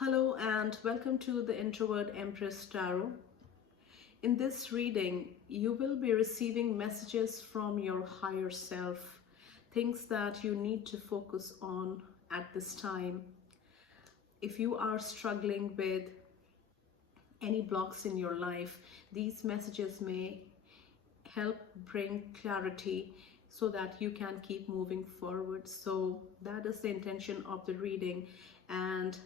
Hello and welcome to the Introvert Empress Tarot. In this reading, you will be receiving messages from your higher self, things that you need to focus on at this time. If you are struggling with any blocks in your life, these messages may help bring clarity so that you can keep moving forward. So that is the intention of the reading, and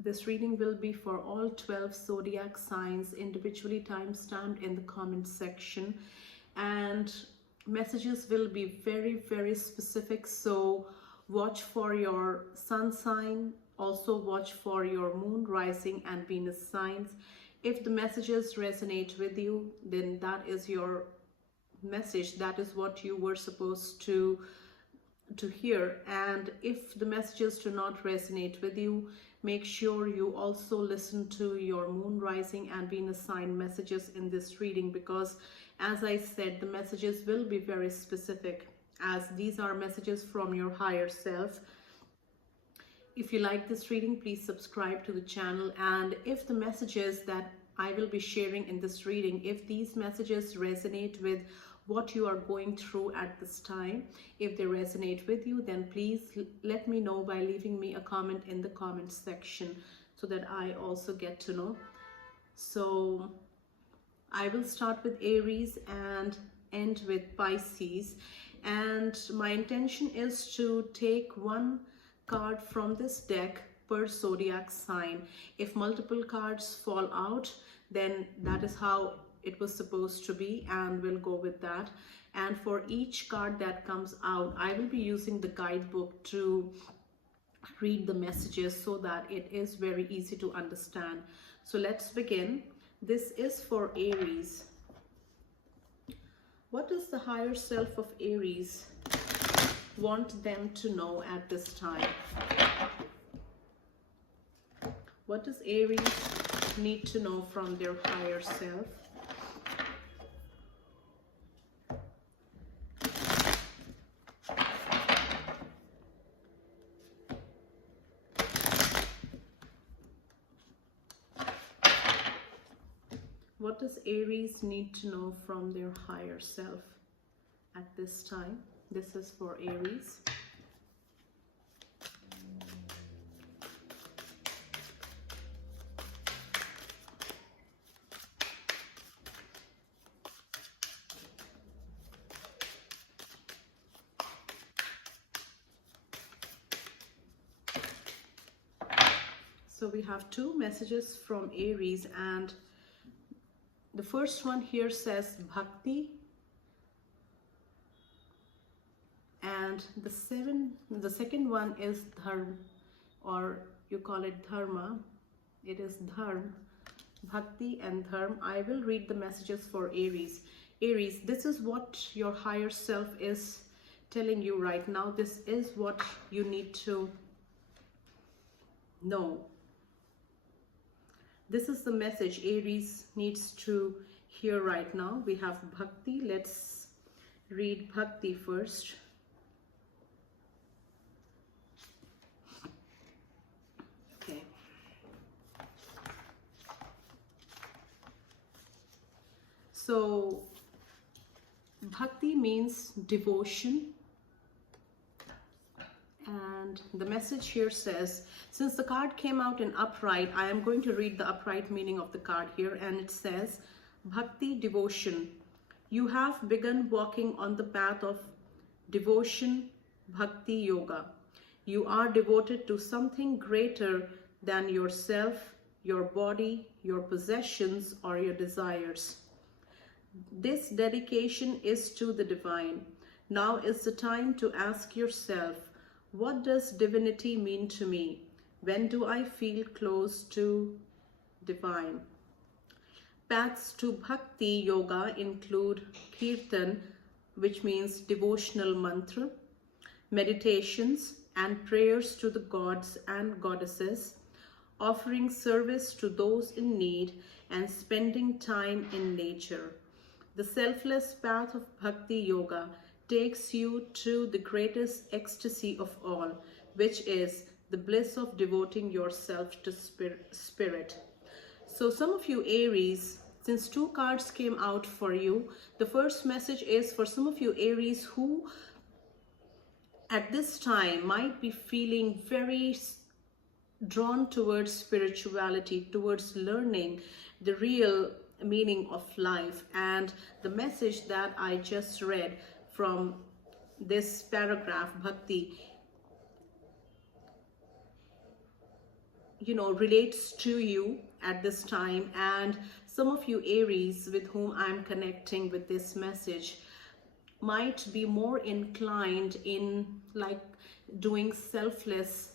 this reading will be for all 12 zodiac signs, individually time-stamped in the comment section, and messages will be very specific. So watch for your sun sign, also watch for your moon, rising and Venus signs. If the messages resonate with you, then that is your message, that is what you were supposed to hear. And if the messages do not resonate with you, make sure you also listen to your moon, rising and Venus sign messages in this reading, because as I said, the messages will be very specific, as these are messages from your higher self. If you like this reading, please subscribe to the channel, and if the messages that I will be sharing in this reading, if these messages resonate with what you are going through at this time, if they resonate with you, then please let me know by leaving me a comment in the comment section so that I also get to know. So I will start with Aries and end with Pisces, and my intention is to take one card from this deck per zodiac sign. If multiple cards fall out, then that is how it was supposed to be, and we'll go with that. And for each card that comes out, I will be using the guidebook to read the messages so that it is very easy to understand. So let's begin. This is for Aries. What does the higher self of Aries want them to know at this time? What does Aries need to know from their higher self? What does Aries need to know from their higher self at this time? This is for Aries. So we have two messages from Aries, and the first one here says Bhakti, and the second one is Dharma, or you call it Dharma. It is Dharma, Bhakti and Dharma. I will read the messages for Aries. Aries, this is what your higher self is telling you right now. This is what you need to know. This is the message Aries needs to hear right now. We have Bhakti. Let's read Bhakti first. Okay. So Bhakti means devotion. And the message here says, since the card came out in upright, I am going to read the upright meaning of the card here, and it says, Bhakti, devotion. You have begun walking on the path of devotion, Bhakti Yoga. You are devoted to something greater than yourself, your body, your possessions, or your desires. This dedication is to the divine. Now is the time to ask yourself, what does divinity mean to me? When do I feel close to divine? Paths to Bhakti Yoga include Kirtan, which means devotional mantra, meditations and prayers to the gods and goddesses, offering service to those in need, and spending time in nature. The selfless path of Bhakti Yoga takes you to the greatest ecstasy of all, which is the bliss of devoting yourself to spirit. So some of you Aries, since 2 cards came out for you, the first message is for some of you Aries who at this time might be feeling very drawn towards spirituality, towards learning the real meaning of life. And the message that I just read from this paragraph, Bhakti, relates to you at this time. And some of you Aries with whom I'm connecting with this message might be more inclined in like doing selfless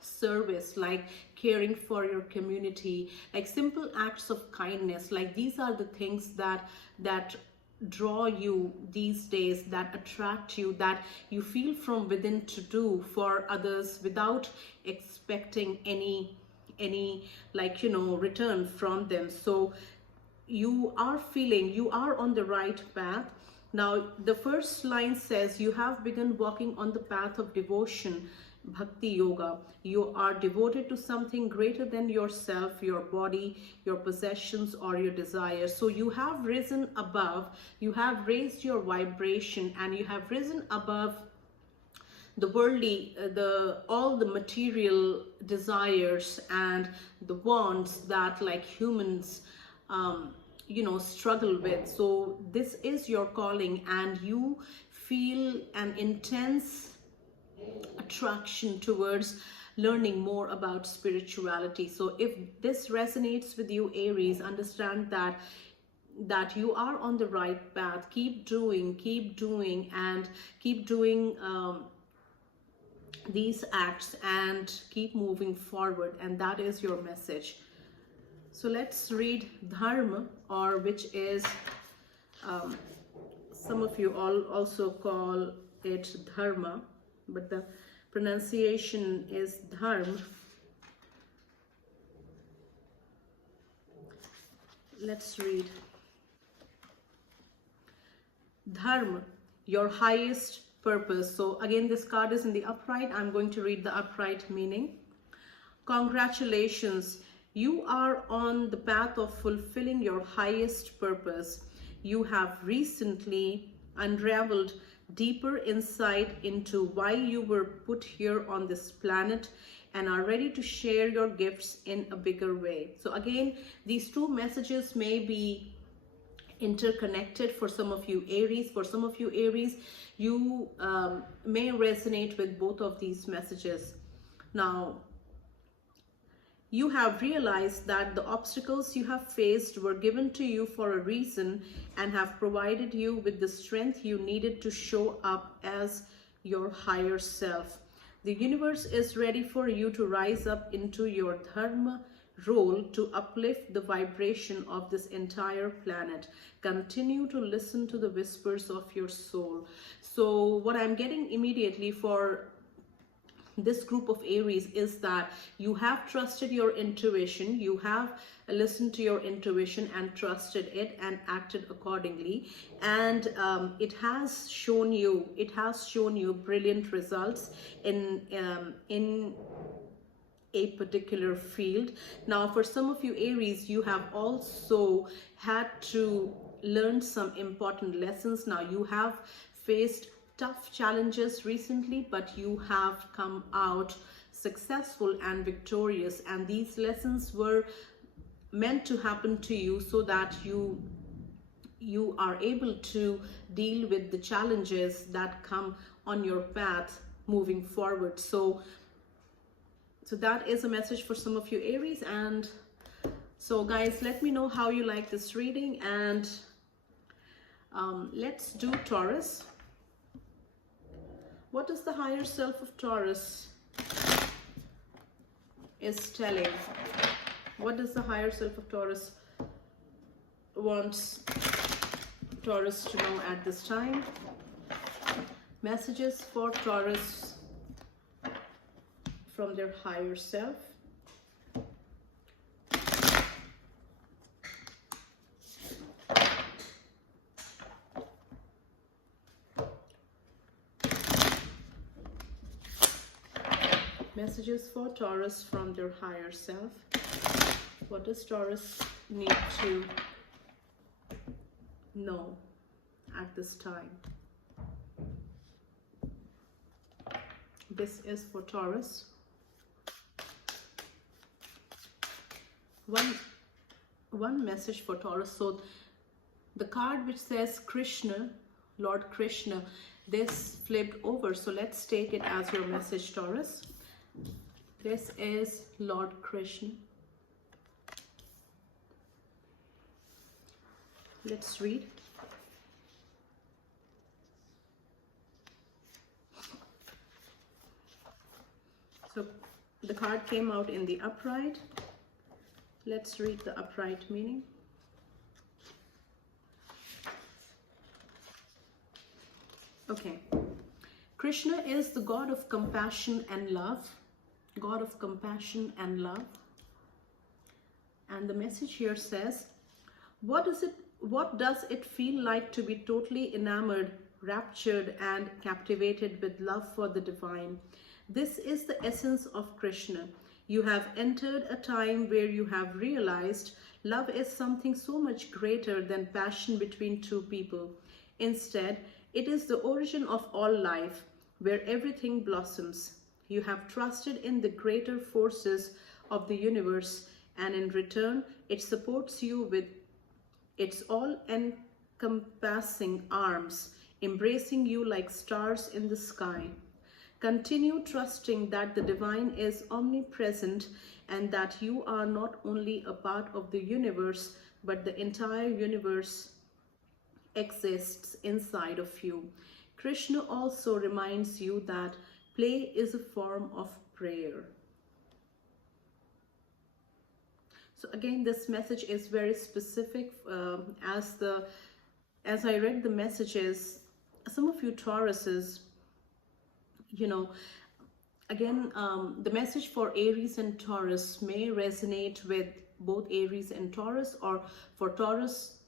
service, like caring for your community, like simple acts of kindness. Like these are the things that draw you these days, that attract you, that you feel from within to do for others without expecting any return from them. So you are feeling you are on the right path. Now the first line says you have begun walking on the path of devotion, Bhakti Yoga. You are devoted to something greater than yourself, your body, your possessions, or your desires. So you have risen above, you have raised your vibration, and you have risen above the worldly, all the material desires and the wants that like humans struggle with. So this is your calling, and you feel an intense attraction towards learning more about spirituality. So if this resonates with you Aries, understand that you are on the right path. Keep doing and keep doing these acts and keep moving forward, and that is your message. So let's read Dharma, or which is some of you all also call it Dharma, but the pronunciation is Dharma. Let's read. Dharma, your highest purpose. So again, this card is in the upright. I'm going to read the upright meaning. Congratulations, you are on the path of fulfilling your highest purpose. You have recently unraveled deeper insight into why you were put here on this planet and are ready to share your gifts in a bigger way. So again, these two messages may be interconnected for some of you Aries. For some of you Aries, you may resonate with both of these messages. Now, you have realized that the obstacles you have faced were given to you for a reason and have provided you with the strength you needed to show up as your higher self. The universe is ready for you to rise up into your Dharma role to uplift the vibration of this entire planet. Continue to listen to the whispers of your soul. So what I'm getting immediately for this group of Aries is that you have trusted your intuition, you have listened to your intuition and trusted it and acted accordingly, and it has shown you brilliant results in a particular field. Now for some of you Aries, you have also had to learn some important lessons. Now you have faced tough challenges recently, but you have come out successful and victorious, and these lessons were meant to happen to you so that you are able to deal with the challenges that come on your path moving forward. So that is a message for some of you Aries. And so guys, let me know how you like this reading, and let's do Taurus. What is the higher self of Taurus is telling? What does the higher self of Taurus wants Taurus to know at this time? Messages for Taurus from their higher self. Messages for Taurus from their higher self. What does Taurus need to know at this time? This is for Taurus. One message for Taurus. So the card which says Krishna, Lord Krishna, this flipped over. So let's take it as your message, Taurus. This is Lord Krishna. Let's read. So the card came out in the upright. Let's read the upright meaning. Okay. Krishna is the God of compassion and love. God of compassion and love. And the message here says, what does it feel like to be totally enamored, raptured, and captivated with love for the divine? This is the essence of Krishna. You have entered a time where you have realized love is something so much greater than passion between two people. Instead, it is the origin of all life, where everything blossoms. You have trusted in the greater forces of the universe, and in return, it supports you with its all-encompassing arms, embracing you like stars in the sky. Continue trusting that the divine is omnipresent and that you are not only a part of the universe, but the entire universe exists inside of you. Krishna also reminds you that play is a form of prayer. So again, this message is very specific. As I read the messages, some of you Tauruses, you know, again, the message for Aries and Taurus may resonate with both Aries and Taurus, or for Taurus,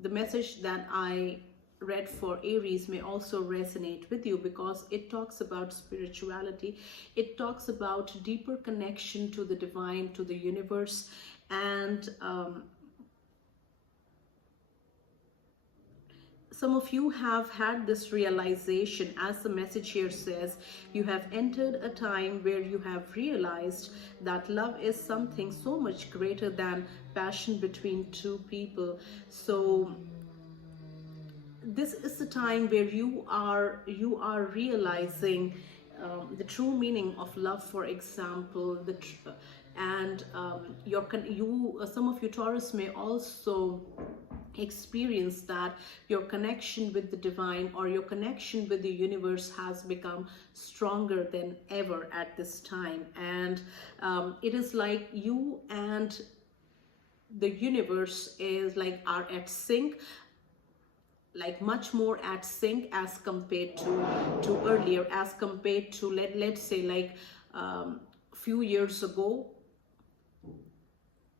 the message that I read for Aries may also resonate with you, because it talks about spirituality. It talks about deeper connection to the divine, to the universe, and some of you have had this realization, as the message here says, you have entered a time where you have realized that love is something so much greater than passion between two people. So this is the time where you are realizing the true meaning of love, for example, some of you Taurus may also experience that your connection with the divine or your connection with the universe has become stronger than ever at this time, and it is like you and the universe are at sync, like much more at sync as compared to earlier, as compared to let's say like few years ago.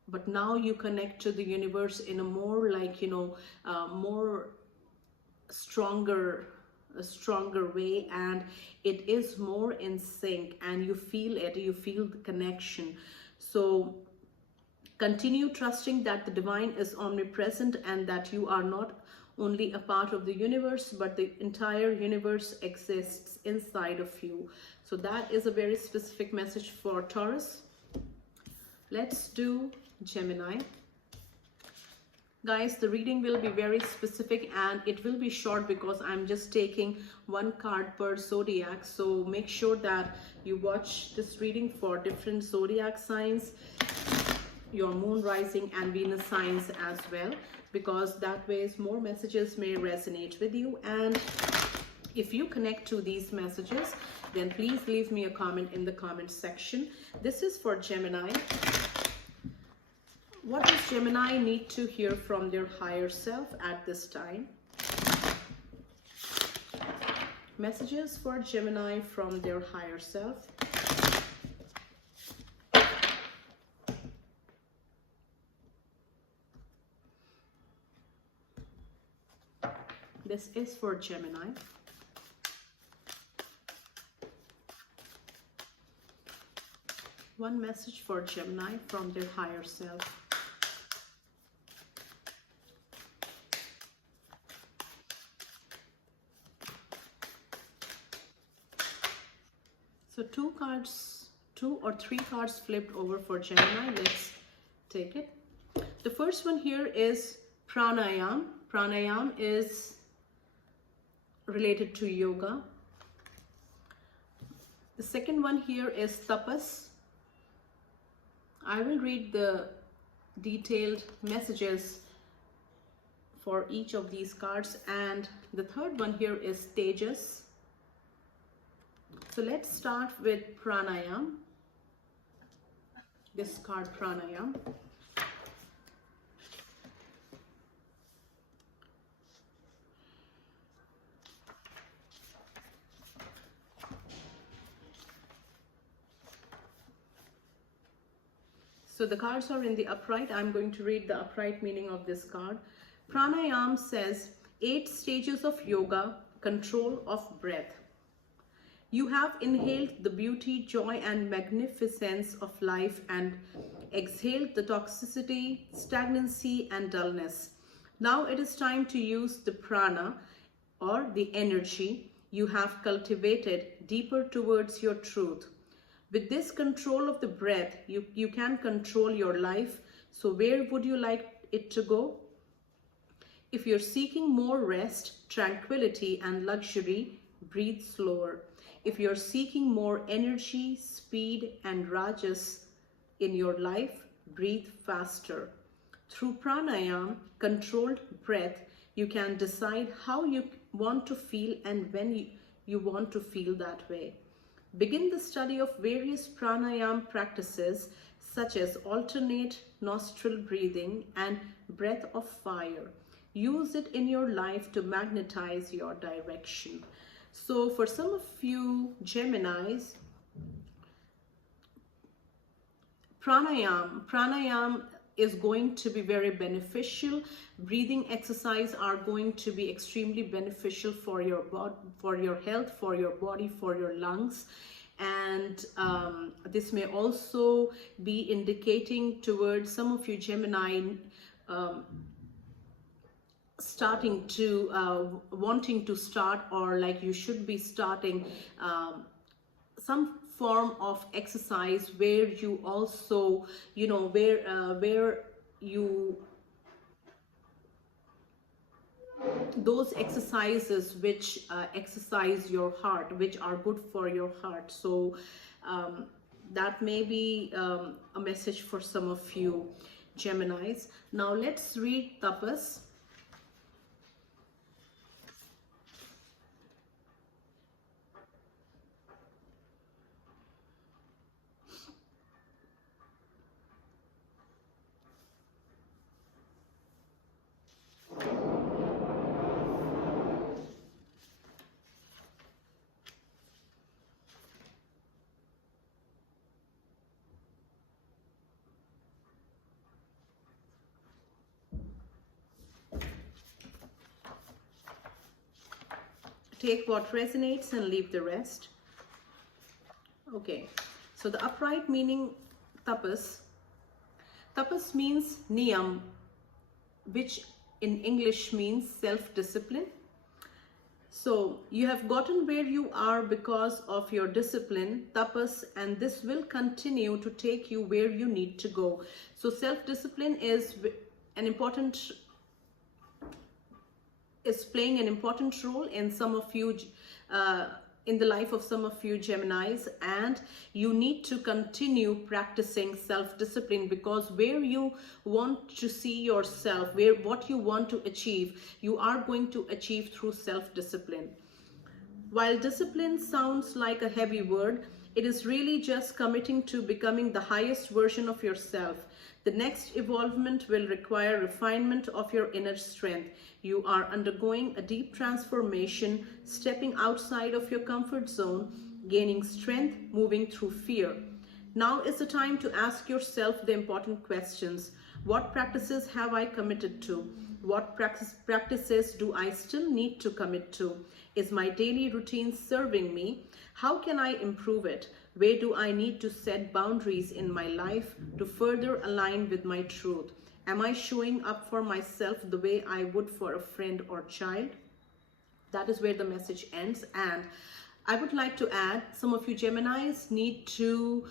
But now you connect to the universe in a more more stronger way, and it is more in sync, and you feel it, you feel the connection. So continue trusting that the divine is omnipresent and that you are not only a part of the universe, but the entire universe exists inside of you. So that is a very specific message for Taurus. Let's do Gemini. Guys, the reading will be very specific and it will be short because I'm just taking one card per zodiac. So make sure that you watch this reading for different zodiac signs, your moon, rising and Venus signs as well, because that way more messages may resonate with you. And if you connect to these messages, then please leave me a comment in the comment section. This is for Gemini. What does Gemini need to hear from their higher self at this time? Messages for Gemini from their higher self. This is for Gemini. One message for Gemini from their higher self. So two or three cards flipped over for Gemini. Let's take it. The first one here is pranayam. Pranayam is related to yoga. The second one here is tapas. I will read the detailed messages for each of these cards. And the third one here is tejas. So let's start with pranayam. This card, pranayam. So the cards are in the upright. I'm going to read the upright meaning of this card. Pranayam says 8 stages of yoga, control of breath. You have inhaled the beauty, joy, and magnificence of life and exhaled the toxicity, stagnancy, and dullness. Now it is time to use the prana, or the energy you have cultivated, deeper towards your truth. With this control of the breath, you can control your life. So where would you like it to go? If you're seeking more rest, tranquility, and luxury, breathe slower. If you're seeking more energy, speed, and rajas in your life, breathe faster. Through pranayam, controlled breath, you can decide how you want to feel and when you want to feel that way. Begin the study of various pranayam practices such as alternate nostril breathing and breath of fire. Use it in your life to magnetize your direction. So for some of you Geminis, pranayam is going to be very beneficial. Breathing exercise are going to be extremely beneficial for your body, for your health, for your body, for your lungs. And this may also be indicating towards some of you Gemini starting to wanting to start, or like you should be starting some form of exercise where you also, you know, where you, those exercises which exercise your heart, which are good for your heart. So that may be a message for some of you Geminis. Now let's read tapas. Take what resonates and leave the rest. Okay, so the upright meaning tapas. Tapas means niyam, which in English means self-discipline. So you have gotten where you are because of your discipline, tapas, and this will continue to take you where you need to go. So self-discipline is playing an important role in some of you, in the life of some of you Geminis, and you need to continue practicing self-discipline, because where you want to see yourself, what you want to achieve, you are going to achieve through self-discipline. While discipline sounds like a heavy word, it is really just committing to becoming the highest version of yourself. The next evolvement will require refinement of your inner strength. You are undergoing a deep transformation, stepping outside of your comfort zone, gaining strength, moving through fear. Now is the time to ask yourself the important questions. What practices have I committed to? What practices do I still need to commit to? Is my daily routine serving me? How can I improve it? Where do I need to set boundaries in my life to further align with my truth? Am I showing up for myself the way I would for a friend or child? That is where the message ends. And I would like to add, some of you Geminis need to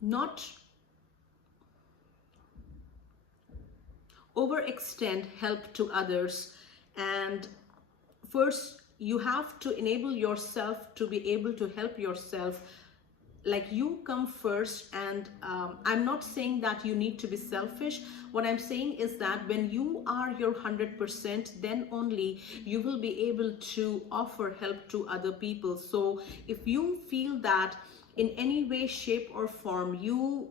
not overextend help to others. And first, you have to enable yourself to be able to help yourself. Like, you come first. And I'm not saying that you need to be selfish. What I'm saying is that when you are your 100%, then only you will be able to offer help to other people. So if you feel that in any way, shape or form, you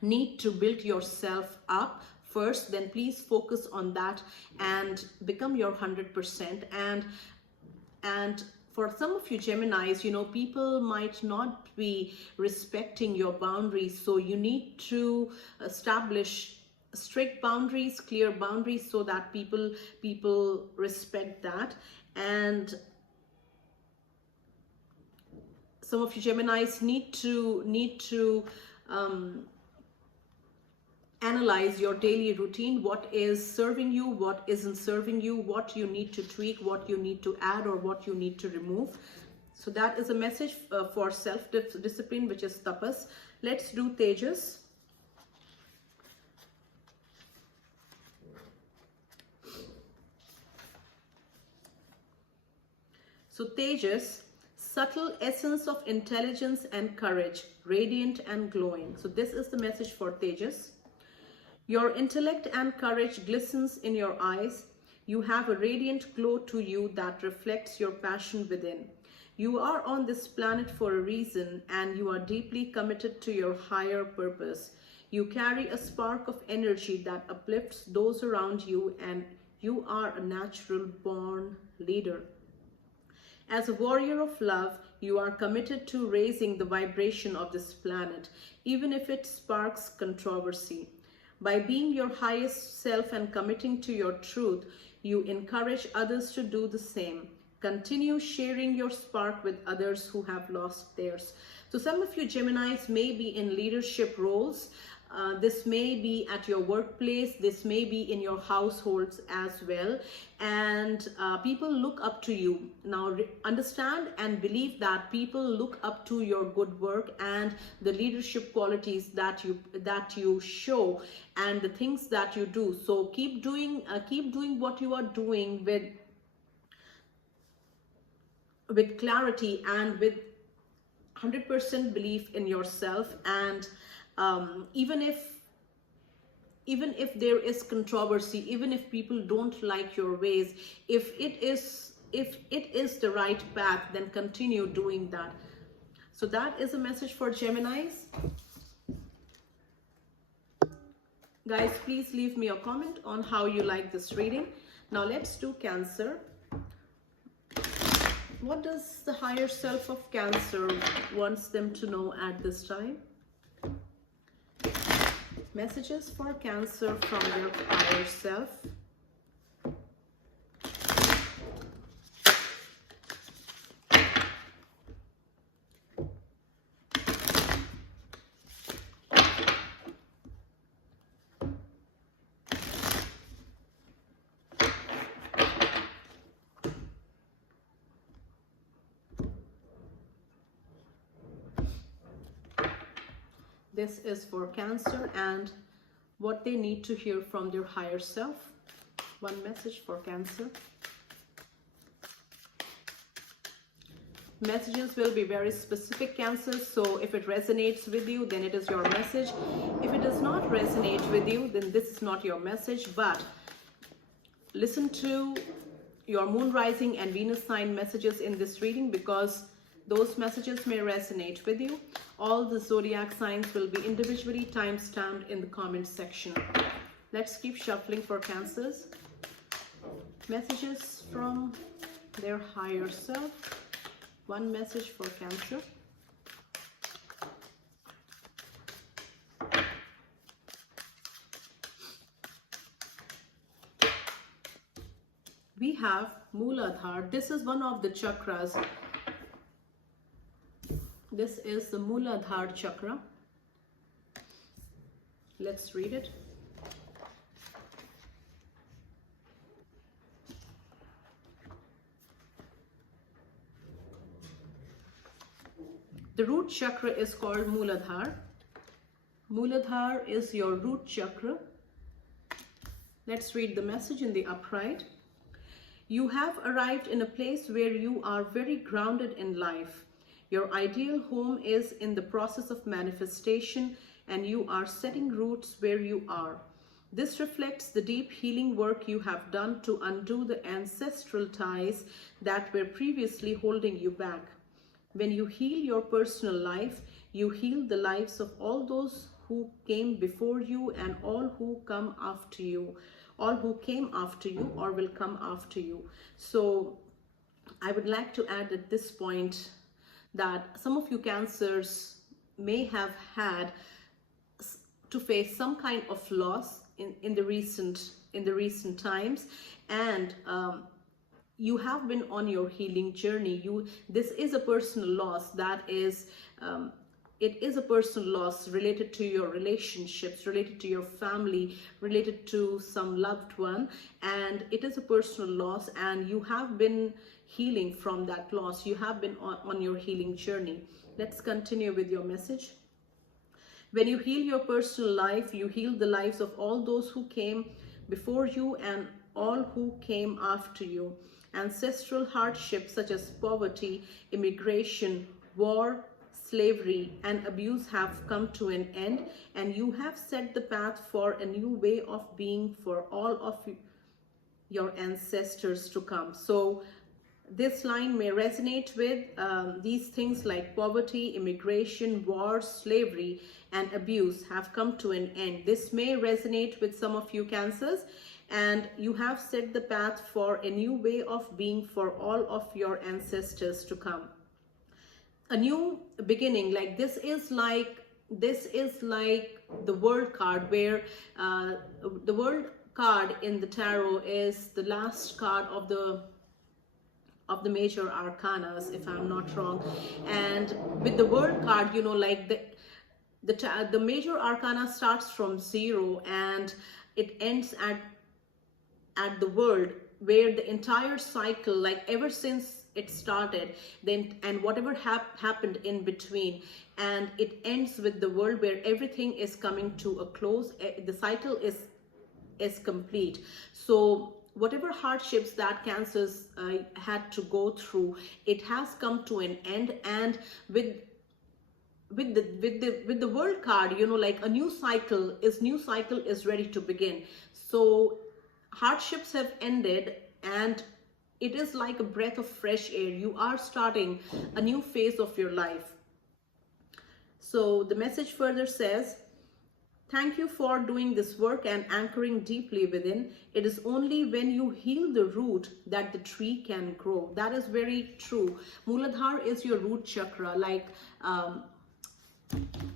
need to build yourself up first, then please focus on that and become your 100%. And for some of you Geminis, people might not be respecting your boundaries. So you need to establish strict boundaries, clear boundaries, so that people respect that. And some of you Geminis need to analyze your daily routine. What is serving you, what isn't serving you, what you need to tweak, what you need to add, or what you need to remove. So that is a message for self-discipline, which is tapas. Let's do Tejas. So Tejas, subtle essence of intelligence and courage, radiant and glowing. So this is the message for Tejas. Your intellect and courage glistens in your eyes. You have a radiant glow to you that reflects your passion within. You are on this planet for a reason, and you are deeply committed to your higher purpose. You carry a spark of energy that uplifts those around you, and you are a natural born leader. As a warrior of love, you are committed to raising the vibration of this planet, even if it sparks controversy. By being your highest self and committing to your truth, you encourage others to do the same. Continue sharing your spark with others who have lost theirs. So some of you Geminis may be in leadership roles. This may be at your workplace. This may be in your households as well. And people look up to you. Now understand and believe that people look up to your good work and the leadership qualities that you show and the things that you do. So keep doing what you are doing with clarity and with 100% belief in yourself. And even if there is controversy, even if people don't like your ways, if it is the right path, then continue doing that. So that is a message for Geminis. Guys, please leave me a comment on how you like this reading. Now let's do Cancer. What does the higher self of Cancer wants them to know at this time? Messages for Cancer from their higher self. This is for Cancer and what they need to hear from their higher self. One message for Cancer. Messages will be very specific, Cancer, so if it resonates with you, then it is your message. If it does not resonate with you, then this is not your message. But listen to your moon, rising and Venus sign messages in this reading, because those messages may resonate with you. All the zodiac signs will be individually time-stamped in the comment section. Let's keep shuffling for Cancers. Messages from their higher self. One message for Cancer. We have Mooladhara. This is one of the chakras. This is the Mooladhara chakra. Let's read it. The root chakra is called Mooladhara. Mooladhara is your root chakra. Let's read the message in the upright. You have arrived in a place where you are very grounded in life. Your ideal home is in the process of manifestation, and you are setting roots where you are. This reflects the deep healing work you have done to undo the ancestral ties that were previously holding you back. When you heal your personal life, you heal the lives of all those who came before you and all who come after you, all who came after you or will come after you. So I would like to add at this point that some of you Cancers may have had to face some kind of loss in the recent times, and you have been on your healing journey. This is a personal loss that is it is a personal loss related to your relationships, related to your family, related to some loved one, and it is a personal loss, and you have been healing from that loss. You have been on your healing journey. Let's continue with your message. When you heal your personal life, you heal the lives of all those who came before you and all who came after you. Ancestral hardships such as poverty, immigration, war, slavery, and abuse have come to an end, and you have set the path for a new way of being for all of your ancestors to come. So this line may resonate with these things like poverty, immigration, war, slavery, and abuse have come to an end. This may resonate with some of you Cancers, and you have set the path for a new way of being for all of your ancestors to come. A new beginning, like this is like the World card, where the World card in the tarot is the last card of the major arcanas, if I'm not wrong. And with the World card, you know, like the major arcana starts from 0 and it ends at the World, where the entire cycle, like ever since it started, then and whatever happened in between, and it ends with the World, where everything is coming to a close. The cycle is complete. So whatever hardships that Cancers had to go through, it has come to an end. And with the World card, you know, like a new cycle is ready to begin. So hardships have ended, and it is like a breath of fresh air. You are starting a new phase of your life. So the message further says, thank you for doing this work and anchoring deeply within. It is only when you heal the root that the tree can grow. That is very true. Mooladhara is your root chakra. Like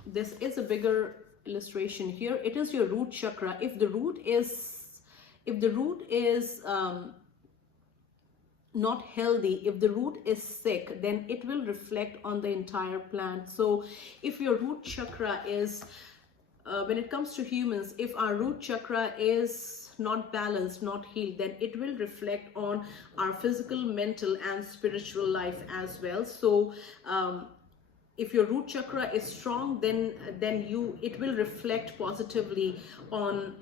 this is a bigger illustration here. It is your root chakra. If the root is not healthy, if the root is sick, then it will reflect on the entire plant. So if your root chakra is when it comes to humans, if our root chakra is not balanced, not healed, then it will reflect on our physical, mental, and spiritual life as well. So if your root chakra is strong, then it will reflect positively on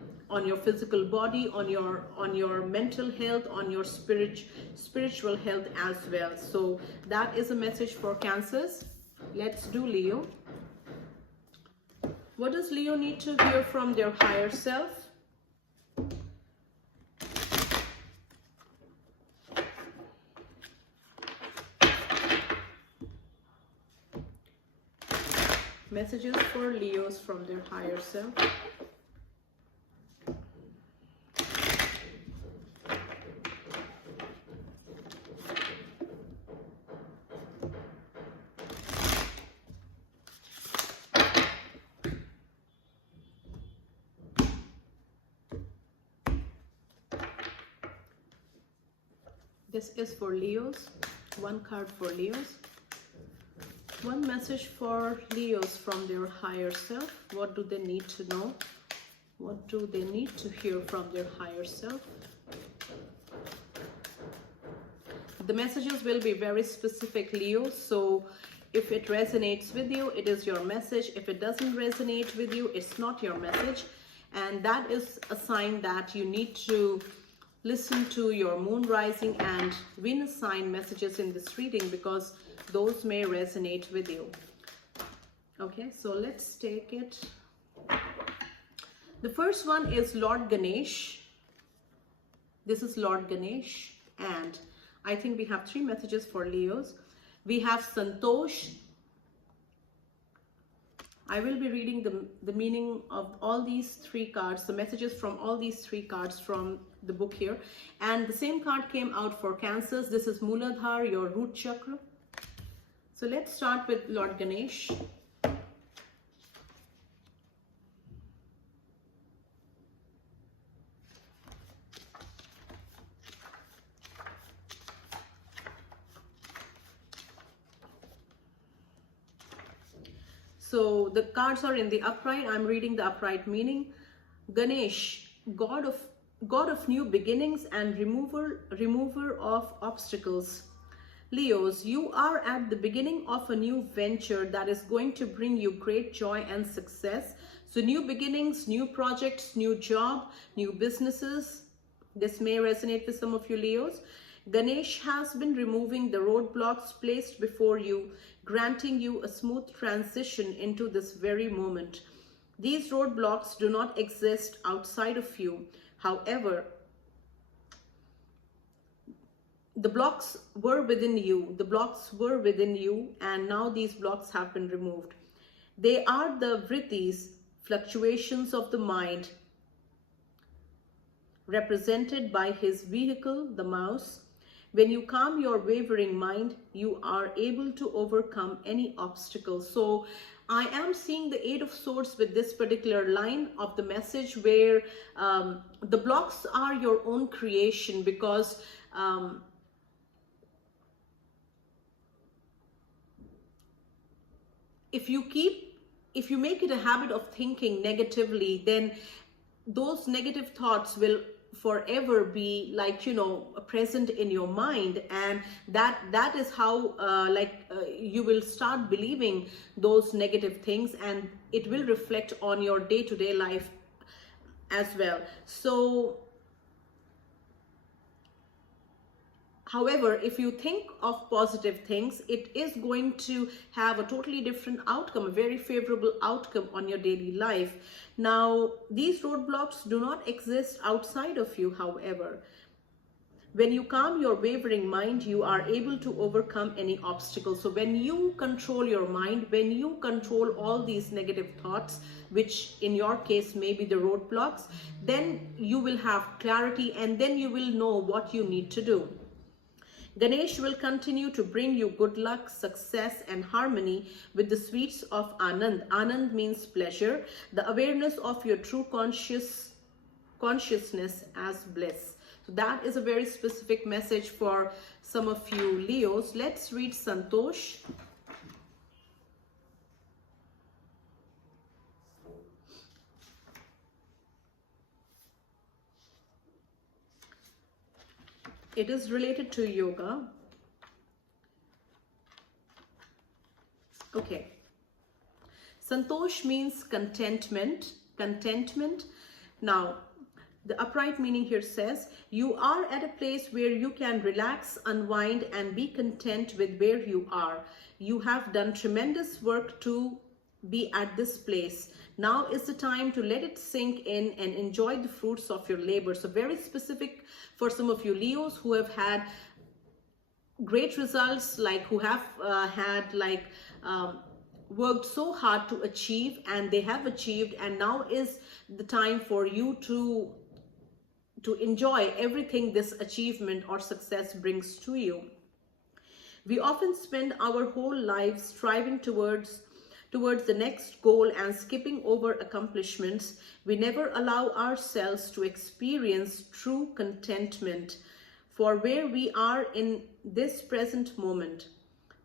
your physical body, on your mental health, on your spiritual health as well. So that is a message for Cancers. Let's do Leo. What does Leo need to hear from their higher self? Messages for Leos from their higher self. This is for Leos. One card for Leos. One message for Leos from their higher self. What do they need to know? What do they need to hear from their higher self? The messages will be very specific, Leo. So if it resonates with you, it is your message. If it doesn't resonate with you, it's not your message. And that is a sign that you need to listen to your moon rising and Venus sign messages in this reading, because those may resonate with you. Okay, so let's take it. The first one is Lord Ganesh. This is Lord Ganesh, and I think we have 3 messages for Leos. We have Santosh. I will be reading the meaning of all these 3 cards, the messages from all these 3 cards from the book here. And the same card came out for Cancers. This is Muladhar, your root chakra. So let's start with Lord Ganesh. So the cards are in the upright. I'm reading the upright meaning. Ganesh, God of new beginnings and remover of obstacles. Leos, you are at the beginning of a new venture that is going to bring you great joy and success. So new beginnings, new projects, new job, new businesses. This may resonate with some of you Leos. Ganesh has been removing the roadblocks placed before you, granting you a smooth transition into this very moment. These roadblocks do not exist outside of you. However, the blocks were within you. The blocks were within you, and now these blocks have been removed. They are the vrittis, fluctuations of the mind, represented by his vehicle, the mouse. When you calm your wavering mind, you are able to overcome any obstacle. So I am seeing the 8 of Swords with this particular line of the message, where the blocks are your own creation, because if you make it a habit of thinking negatively, then those negative thoughts will forever be, like, you know, present in your mind, and that is how you will start believing those negative things, and it will reflect on your day-to-day life as well. So however, if you think of positive things, it is going to have a totally different outcome, a very favorable outcome on your daily life. Now, these roadblocks do not exist outside of you, however. When you calm your wavering mind, you are able to overcome any obstacle. So when you control your mind, when you control all these negative thoughts, which in your case may be the roadblocks, then you will have clarity, and then you will know what you need to do. Ganesh will continue to bring you good luck, success, and harmony with the sweets of Anand. Anand means pleasure, the awareness of your true consciousness as bliss. So that is a very specific message for some of you Leos. Let's read Santosh. It is related to yoga. Okay. Santosh means contentment. Contentment. Now, the upright meaning here says, you are at a place where you can relax, unwind, and be content with where you are. You have done tremendous work to be at this place. Now is the time to let it sink in and enjoy the fruits of your labor. So very specific for some of you Leos who have had great results, like who have worked so hard to achieve, and they have achieved, and now is the time for you to enjoy everything this achievement or success brings to you. We often spend our whole lives striving towards the next goal and skipping over accomplishments. We never allow ourselves to experience true contentment. for where we are in this present moment.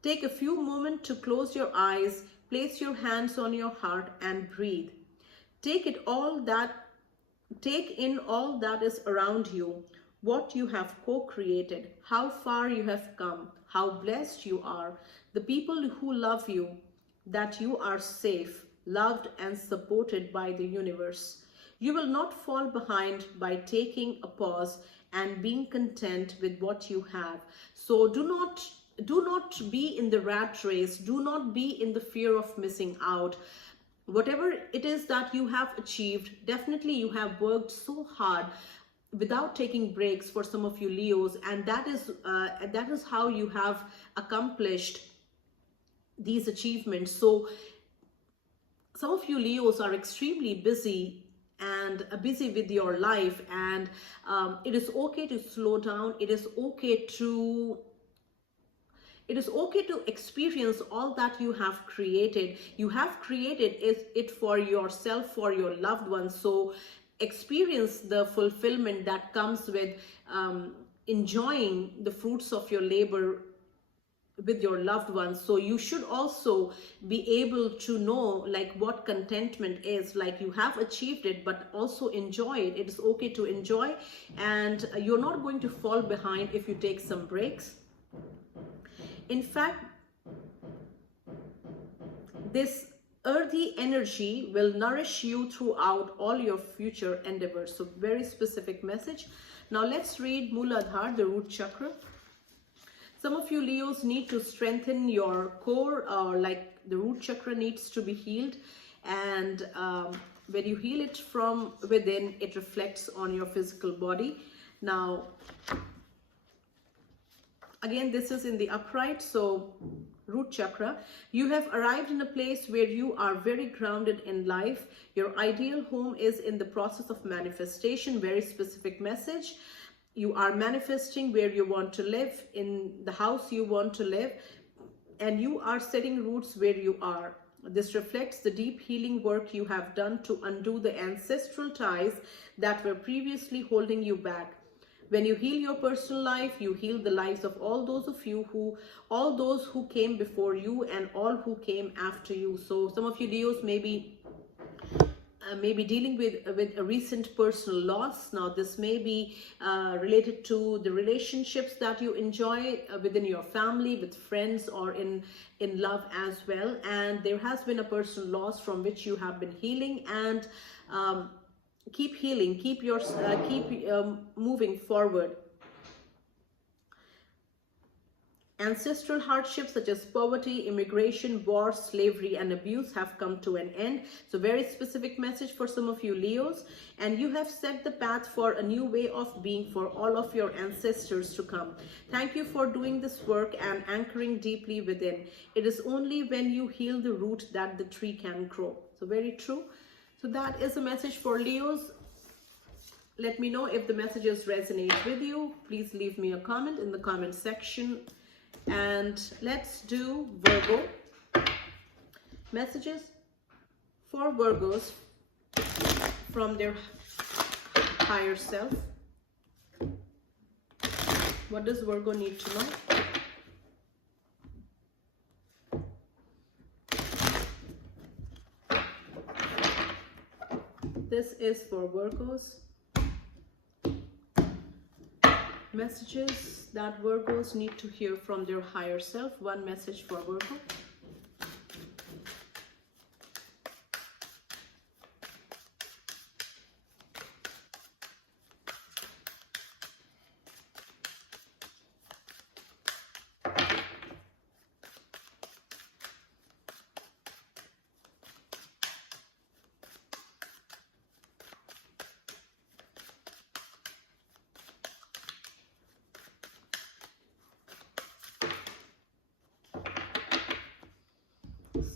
Take a few moments to close your eyes, place your hands on your heart and breathe. Take in all that is around you, what you have co-created, how far you have come, how blessed you are, the people who love you, that you are safe, loved and supported by the universe. You will not fall behind by taking a pause and being content with what you have. So do not be in the rat race. Do not be in the fear of missing out. Whatever it is that you have achieved, definitely you have worked so hard without taking breaks for some of you Leos, and that is how you have accomplished these achievements. So some of you Leos are extremely busy and busy with your life, and it is okay to slow down. It is okay to experience all that you have created. You have created it for yourself, for your loved ones. So experience the fulfillment that comes with enjoying the fruits of your labor with your loved ones. So you should also be able to know like what contentment is. Like, you have achieved it, but also enjoy it. It is okay to enjoy, and you're not going to fall behind if you take some breaks. In fact, this earthy energy will nourish you throughout all your future endeavors. So very specific message. Now let's read Muladhara, the root chakra. Some of you Leos need to strengthen your core, or like the root chakra needs to be healed. And when you heal it from within, it reflects on your physical body. Now, again, this is in the upright. So root chakra, you have arrived in a place where you are very grounded in life. Your ideal home is in the process of manifestation. Very specific message. You are manifesting where you want to live, in the house you want to live, and you are setting roots where you are. This reflects the deep healing work you have done to undo the ancestral ties that were previously holding you back. When you heal your personal life, you heal the lives of all those who came before you and all who came after you. So some of you Leos may be dealing with a recent personal loss. Now this may be related to the relationships that you enjoy within your family, with friends, or in love as well. And there has been a personal loss from which you have been healing, and keep healing, keep moving forward. Ancestral hardships such as poverty, immigration, war, slavery, and abuse have come to an end. So very specific message for some of you Leos. And you have set the path for a new way of being for all of your ancestors to come. Thank you for doing this work and anchoring deeply within. It is only when you heal the root that the tree can grow. So very true. So that is a message for Leos. Let me know if the messages resonate with you. Please leave me a comment in the comment section. And let's do Virgo messages for Virgos from their higher self. What does Virgo need to know? This is for Virgos. Messages that Virgos need to hear from their higher self. One message for Virgo.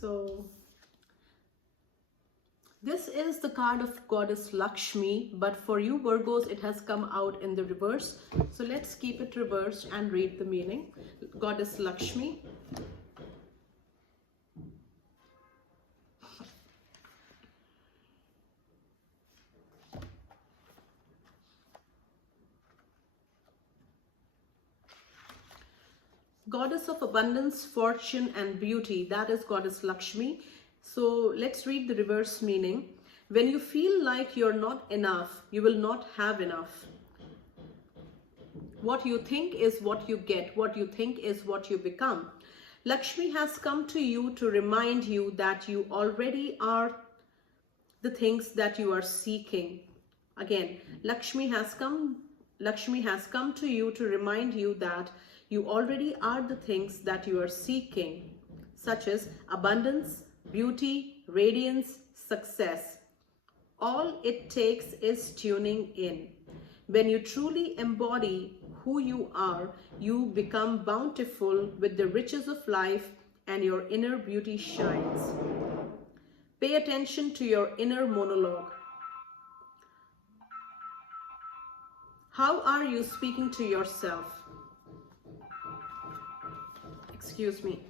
So this is the card of Goddess Lakshmi, but for you Virgos it has come out in the reverse. So let's keep it reversed and read the meaning. Goddess Lakshmi. Goddess of abundance, fortune and beauty, that is Goddess Lakshmi. So let's read the reverse meaning. When you feel like you're not enough, you will not have enough. What you think is what you get. What you think is what you become. Lakshmi has come to you to remind you that you already are the things that you are seeking. Again, Lakshmi has come to you to remind you that you already are the things that you are seeking, such as abundance, beauty, radiance, success. All it takes is tuning in. When you truly embody who you are, you become bountiful with the riches of life and your inner beauty shines. Pay attention to your inner monologue. How are you speaking to yourself? Excuse me.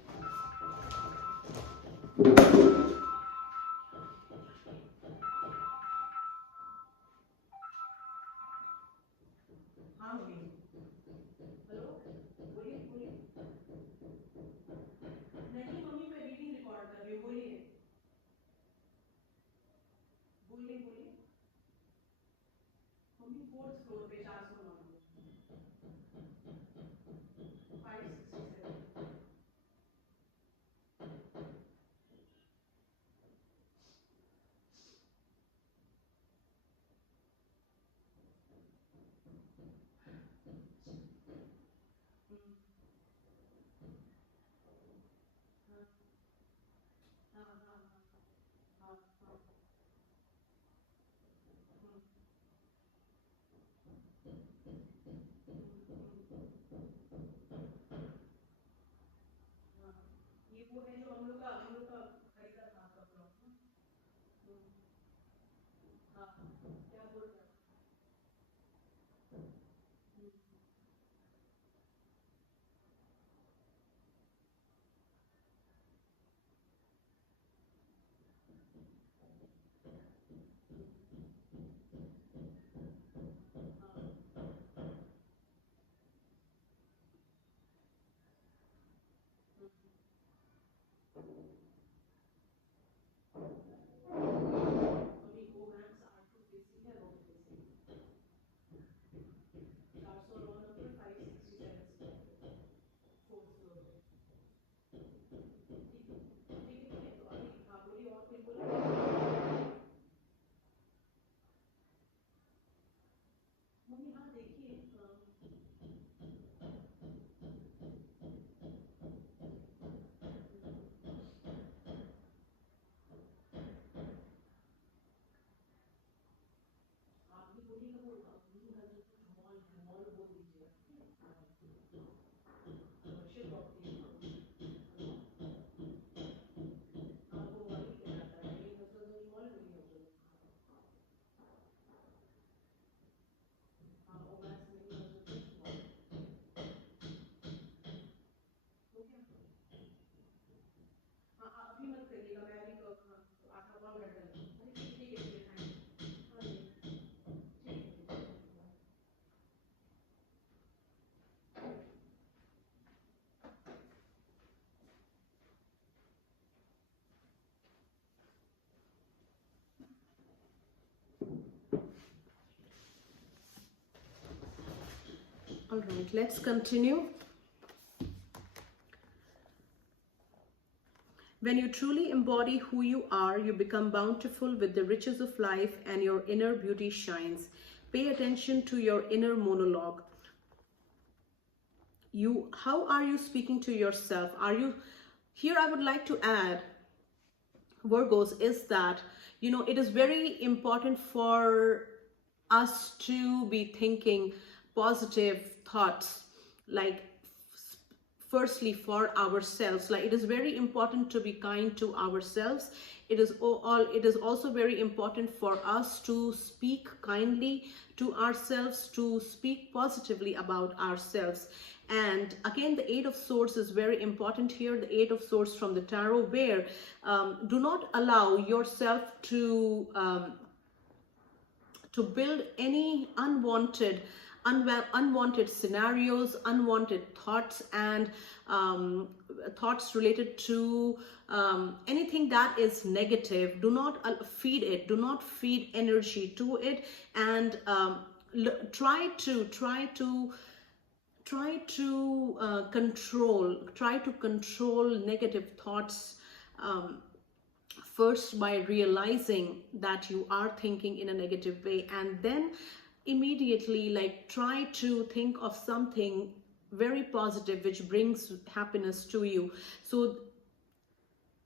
All right, let's continue. When you truly embody who you are, you become bountiful with the riches of life and your inner beauty shines. Pay attention to your inner monologue. How are you speaking to yourself? Here I would like to add, Virgos, is that, it is very important for us to be thinking positive thoughts, like firstly for ourselves. Like, it is very important to be kind to ourselves. It is also very important for us to speak kindly to ourselves, to speak positively about ourselves. And again, the Eight of Swords is very important here. The Eight of Swords from the tarot, where do not allow yourself to build any unwanted unwanted scenarios, unwanted thoughts, and thoughts related to anything that is negative. Do not feed it, do not feed energy to it, and try to control negative thoughts first, by realizing that you are thinking in a negative way, and then immediately like try to think of something very positive which brings happiness to you. So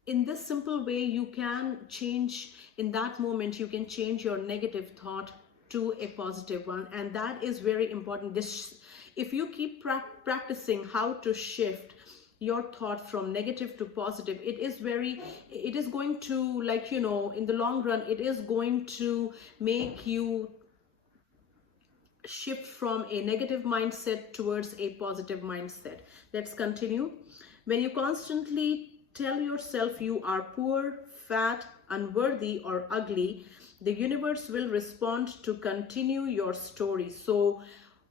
in this simple way you can change, in that moment you can change your negative thought to a positive one, and that is very important. This, if you keep practicing how to shift your thought from negative to positive, it is going to, like, you know, in the long run it is going to make you shift from a negative mindset towards a positive mindset. Let's continue. When you constantly tell yourself you are poor, fat, unworthy, or ugly, the universe will respond to continue your story. So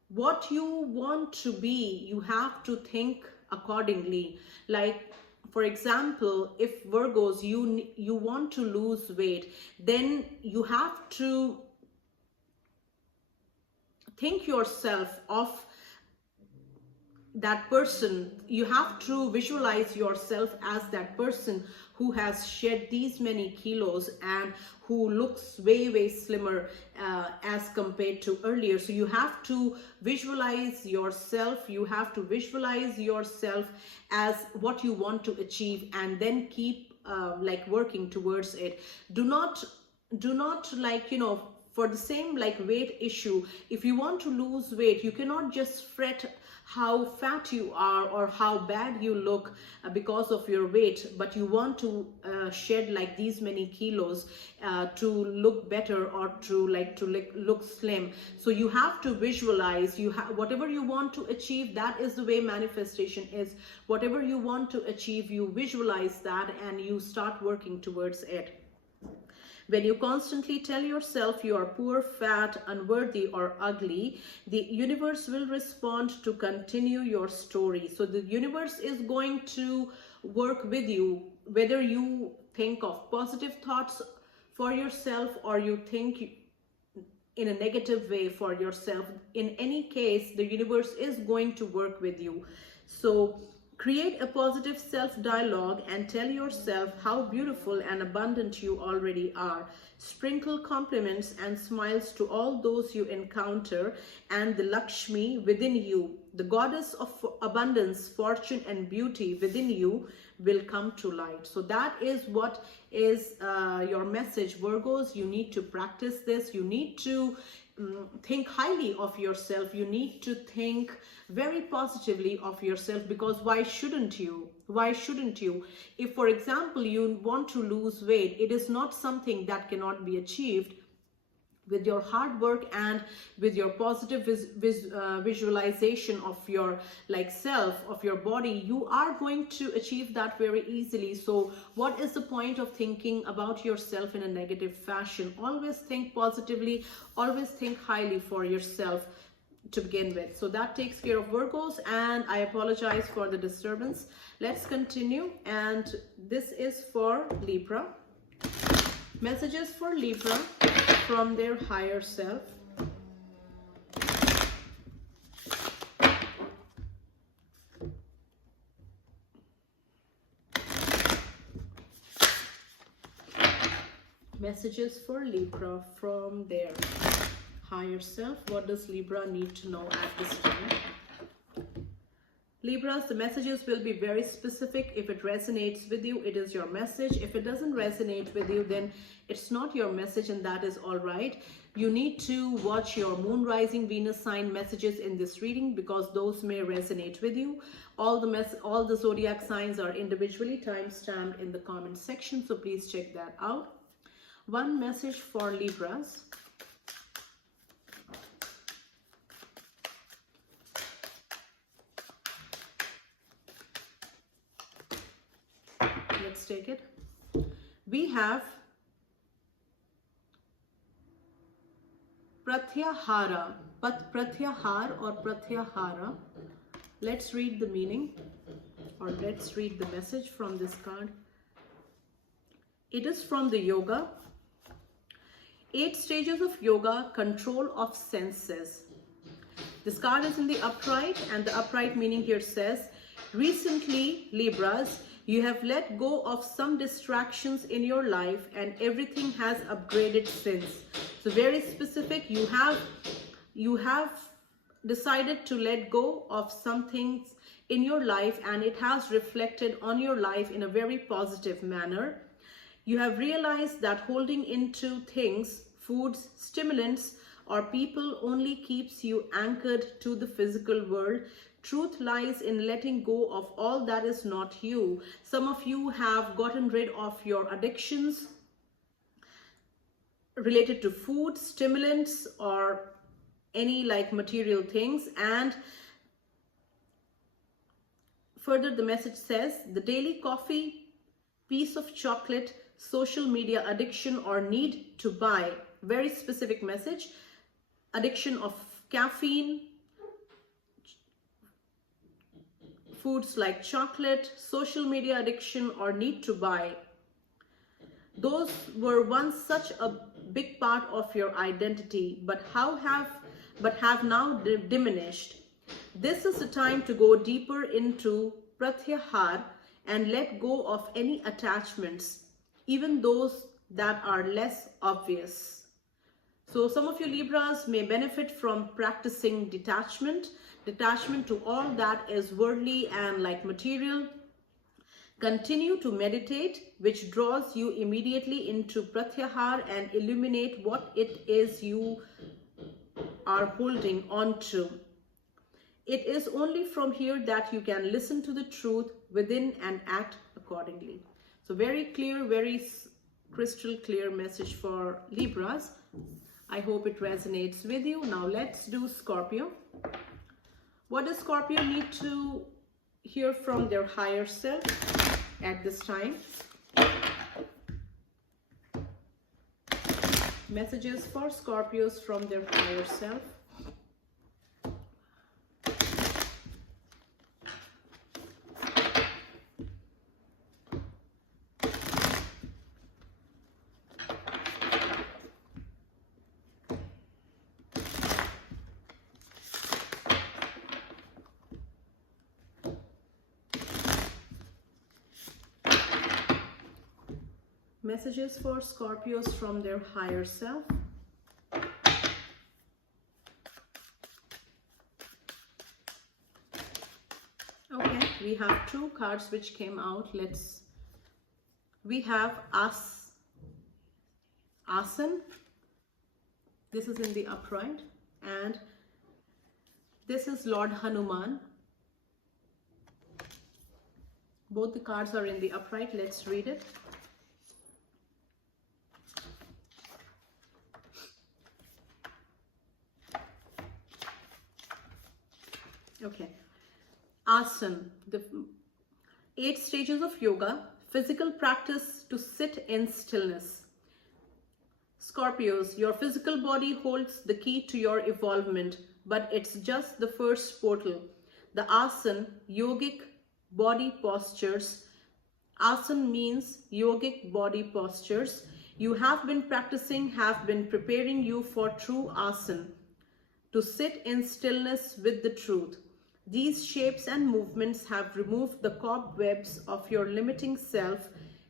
what you want to be, you have to think accordingly. Like, for example, if Virgos, you want to lose weight, then you have to think yourself of that person. You have to visualize yourself as that person who has shed these many kilos and who looks way slimmer as compared to earlier. So you have to visualize yourself, you have to visualize yourself as what you want to achieve, and then keep like working towards it. Do not like, you know, for the same like weight issue, if you want to lose weight, you cannot just fret how fat you are or how bad you look because of your weight, but you want to shed like these many kilos to look better or to look slim. So you have to visualize, whatever you want to achieve, that is the way manifestation is. Whatever you want to achieve, you visualize that and you start working towards it. When you constantly tell yourself you are poor, fat, unworthy, or ugly, the universe will respond to continue your story. So the universe is going to work with you, whether you think of positive thoughts for yourself or you think in a negative way for yourself. In any case, the universe is going to work with you. So create a positive self-dialogue and tell yourself how beautiful and abundant you already are. Sprinkle compliments and smiles to all those you encounter, and the Lakshmi within you, the goddess of abundance, fortune, and beauty within you, will come to light. So that is what is your message, Virgos. You need to practice this. You need to think highly of yourself. You need to think very positively of yourself, because why shouldn't you? Why shouldn't you? If, for example, you want to lose weight, it is not something that cannot be achieved. With your hard work and with your positive visualization of your self, of your body, you are going to achieve that very easily. So what is the point of thinking about yourself in a negative fashion? Always think positively, always think highly for yourself to begin with. So that takes care of Virgos, and I apologize for the disturbance. Let's continue, and this is for Libra. Messages for Libra from their higher self. Messages for Libra from their higher self. What does Libra need to know at this time? Libras, the messages will be very specific. If it resonates with you, it is your message. If it doesn't resonate with you, then it's not your message, and that is all right. You need to watch your moon, rising, Venus sign messages in this reading, because those may resonate with you. All the zodiac signs are individually time-stamped in the comment section, so please check that out. One message for Libras. Let's take it. We have Pratyahara. Pratyahar or Pratyahara. Let's read the meaning, or let's read the message from this card. It is from the yoga. 8 stages of yoga, control of senses. This card is in the upright, and the upright meaning here says, recently, Libras, you have let go of some distractions in your life and everything has upgraded since. So very specific, you have decided to let go of some things in your life and it has reflected on your life in a very positive manner. You have realized that holding into things, foods, stimulants, or people only keeps you anchored to the physical world. Truth lies in letting go of all that is not you. Some of you have gotten rid of your addictions related to food, stimulants, or any like material things. And further, the message says the daily coffee, piece of chocolate, social media addiction or need to buy. Very specific message. Addiction of caffeine, foods like chocolate, social media addiction or need to buy. Those were once such a big part of your identity, but have now diminished. This is the time to go deeper into Pratyahar and let go of any attachments, even those that are less obvious. So some of you Libras may benefit from practicing detachment to all that is worldly and like material. Continue to meditate, which draws you immediately into Pratyahar and illuminate what it is you are holding on to. It is only from here that you can listen to the truth within and act accordingly. So very clear, very crystal clear message for Libras. I hope it resonates with you. Now let's do Scorpio. What does Scorpio need to hear from their higher self at this time? Messages for Scorpios from their higher self. Messages for Scorpios from their higher self. Okay, we have 2 cards which came out. We have Asan. This is in the upright, and this is Lord Hanuman. Both the cards are in the upright. Let's read it. Okay, Asan, the 8 stages of yoga, physical practice to sit in stillness. Scorpios, your physical body holds the key to your evolvement, but it's just the first portal. The Asan, yogic body postures. Asan means yogic body postures. You have been practicing, have been preparing you for true Asan, to sit in stillness with the truth. These shapes and movements have removed the cobwebs of your limiting self,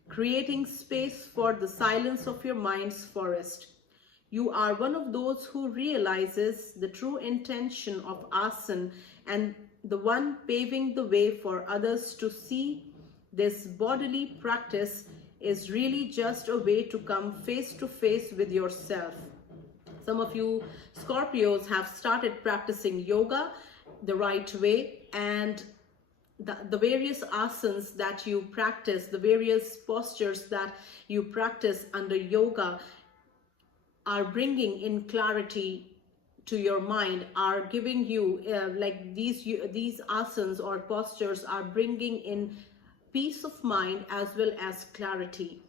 creating space for the silence of your mind's forest. You are one of those who realizes the true intention of Asan and the one paving the way for others to see this bodily practice is really just a way to come face to face with yourself. Some of you Scorpios have started practicing yoga the right way, and the various asanas that you practice, the various postures that you practice under yoga are bringing in clarity to your mind, are giving you like these asanas or postures are bringing in peace of mind as well as clarity.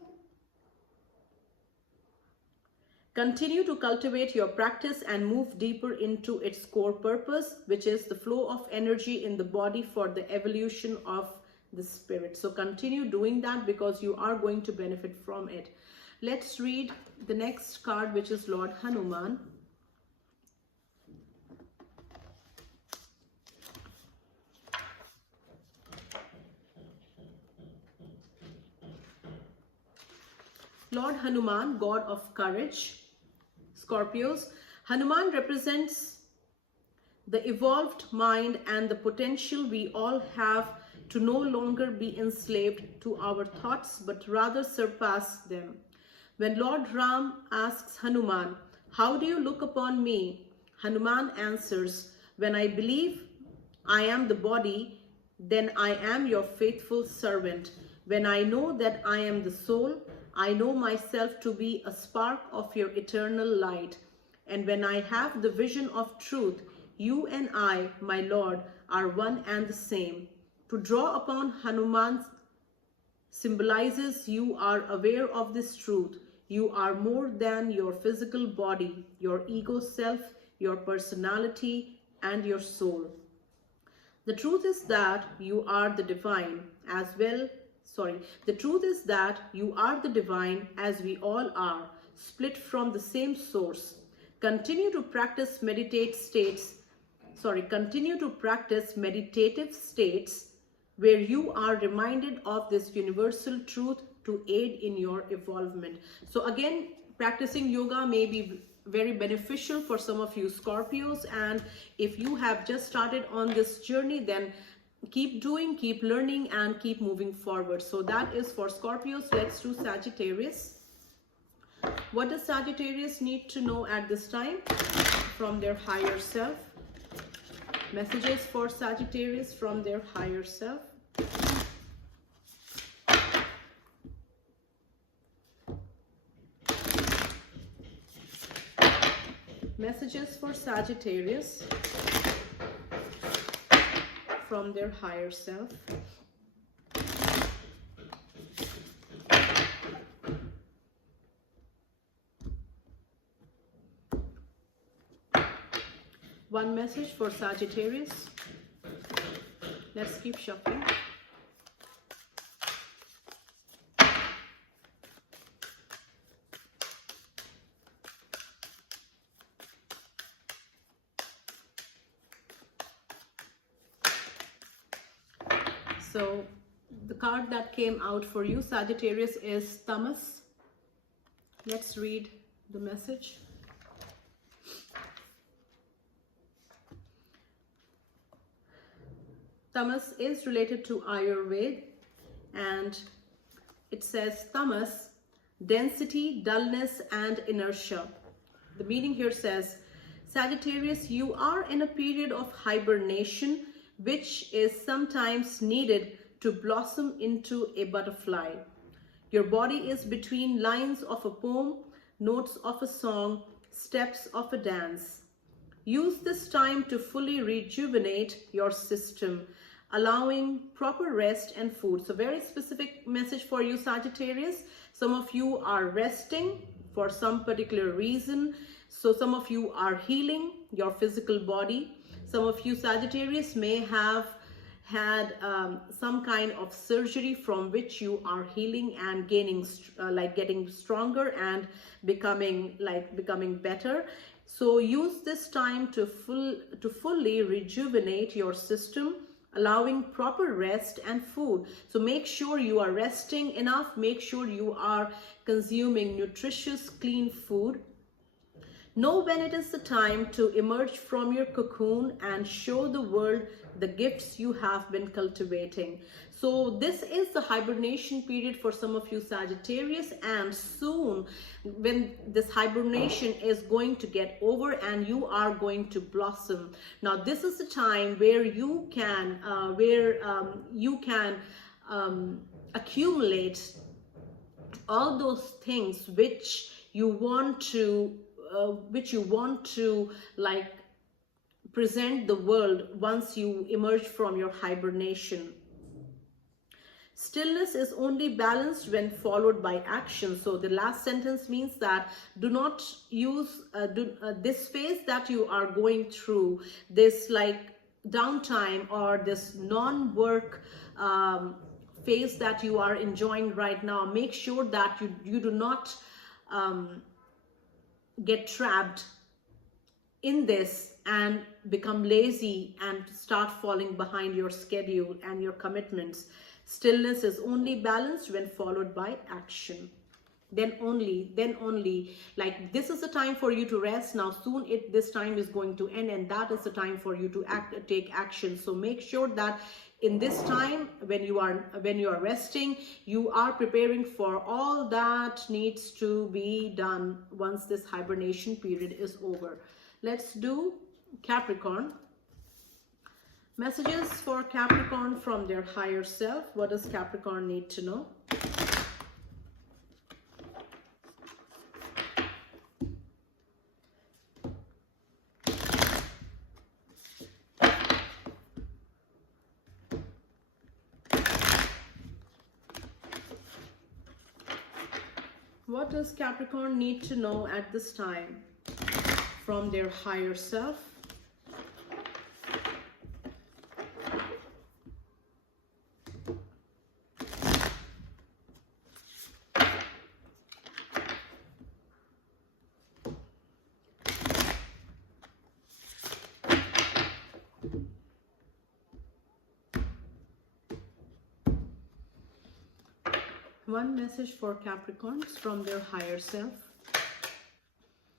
Continue to cultivate your practice and move deeper into its core purpose, which is the flow of energy in the body for the evolution of the spirit. So continue doing that because you are going to benefit from it. Let's read the next card, which is Lord Hanuman. Lord Hanuman, god of courage. Scorpios, Hanuman represents the evolved mind and the potential we all have to no longer be enslaved to our thoughts, but rather surpass them. When Lord Ram asks Hanuman, "How do you look upon me?" Hanuman answers, "When I believe I am the body, then I am your faithful servant. When I know that I am the soul, I know myself to be a spark of your eternal light. And when I have the vision of truth, you and I, my Lord, are one and the same." To draw upon Hanuman symbolizes you are aware of this truth. You are more than your physical body, your ego self, your personality, and your soul. The truth is that you are the divine as well. The truth is that you are the divine as we all are, split from the same source. Continue to practice meditative states where you are reminded of this universal truth to aid in your evolvement. So again, practicing yoga may be very beneficial for some of you Scorpios, and if you have just started on this journey, then keep doing, keep learning, and keep moving forward. So that is for Scorpios. Let's do Sagittarius. What does Sagittarius need to know at this time from their higher self? Messages for Sagittarius from their higher self. Messages for Sagittarius from their higher self. One message for Sagittarius. Let's keep shuffling. So the card that came out for you, Sagittarius, is Tamas. Let's read the message. Tamas is related to Ayurveda, and it says Tamas, density, dullness, and inertia. The meaning here says, Sagittarius, you are in a period of hibernation, which is sometimes needed to blossom into a butterfly. Your body is between lines of a poem, notes of a song, steps of a dance. Use this time to fully rejuvenate your system, allowing proper rest and food. So very specific message for you, Sagittarius. Some of you are resting for some particular reason. So some of you are healing your physical body. Some of you Sagittarius may have had some kind of surgery from which you are healing and gaining, getting stronger and becoming better. So use this time to fully rejuvenate your system, allowing proper rest and food. So make sure you are resting enough. Make sure you are consuming nutritious, clean food. Know when it is the time to emerge from your cocoon and show the world the gifts you have been cultivating. So this is the hibernation period for some of you Sagittarius, and soon when this hibernation is going to get over and you are going to blossom. Now this is the time where you can accumulate all those things which you want to present the world once you emerge from your hibernation. Stillness is only balanced when followed by action. So the last sentence means that do not use this phase that you are going through, this like downtime or this non-work phase that you are enjoying right now. Make sure that you do not get trapped in this and become lazy and start falling behind your schedule and your commitments. Stillness is only balanced when followed by action. Then only, like this is the time for you to rest. Now soon this time is going to end, and that is the time for you to take action. So make sure that in this time, when you are resting, you are preparing for all that needs to be done once this hibernation period is over. Let's do Capricorn. Messages for Capricorn from their higher self. What does Capricorn need to know? What does Capricorn need to know at this time from their higher self? One message for Capricorns from their higher self.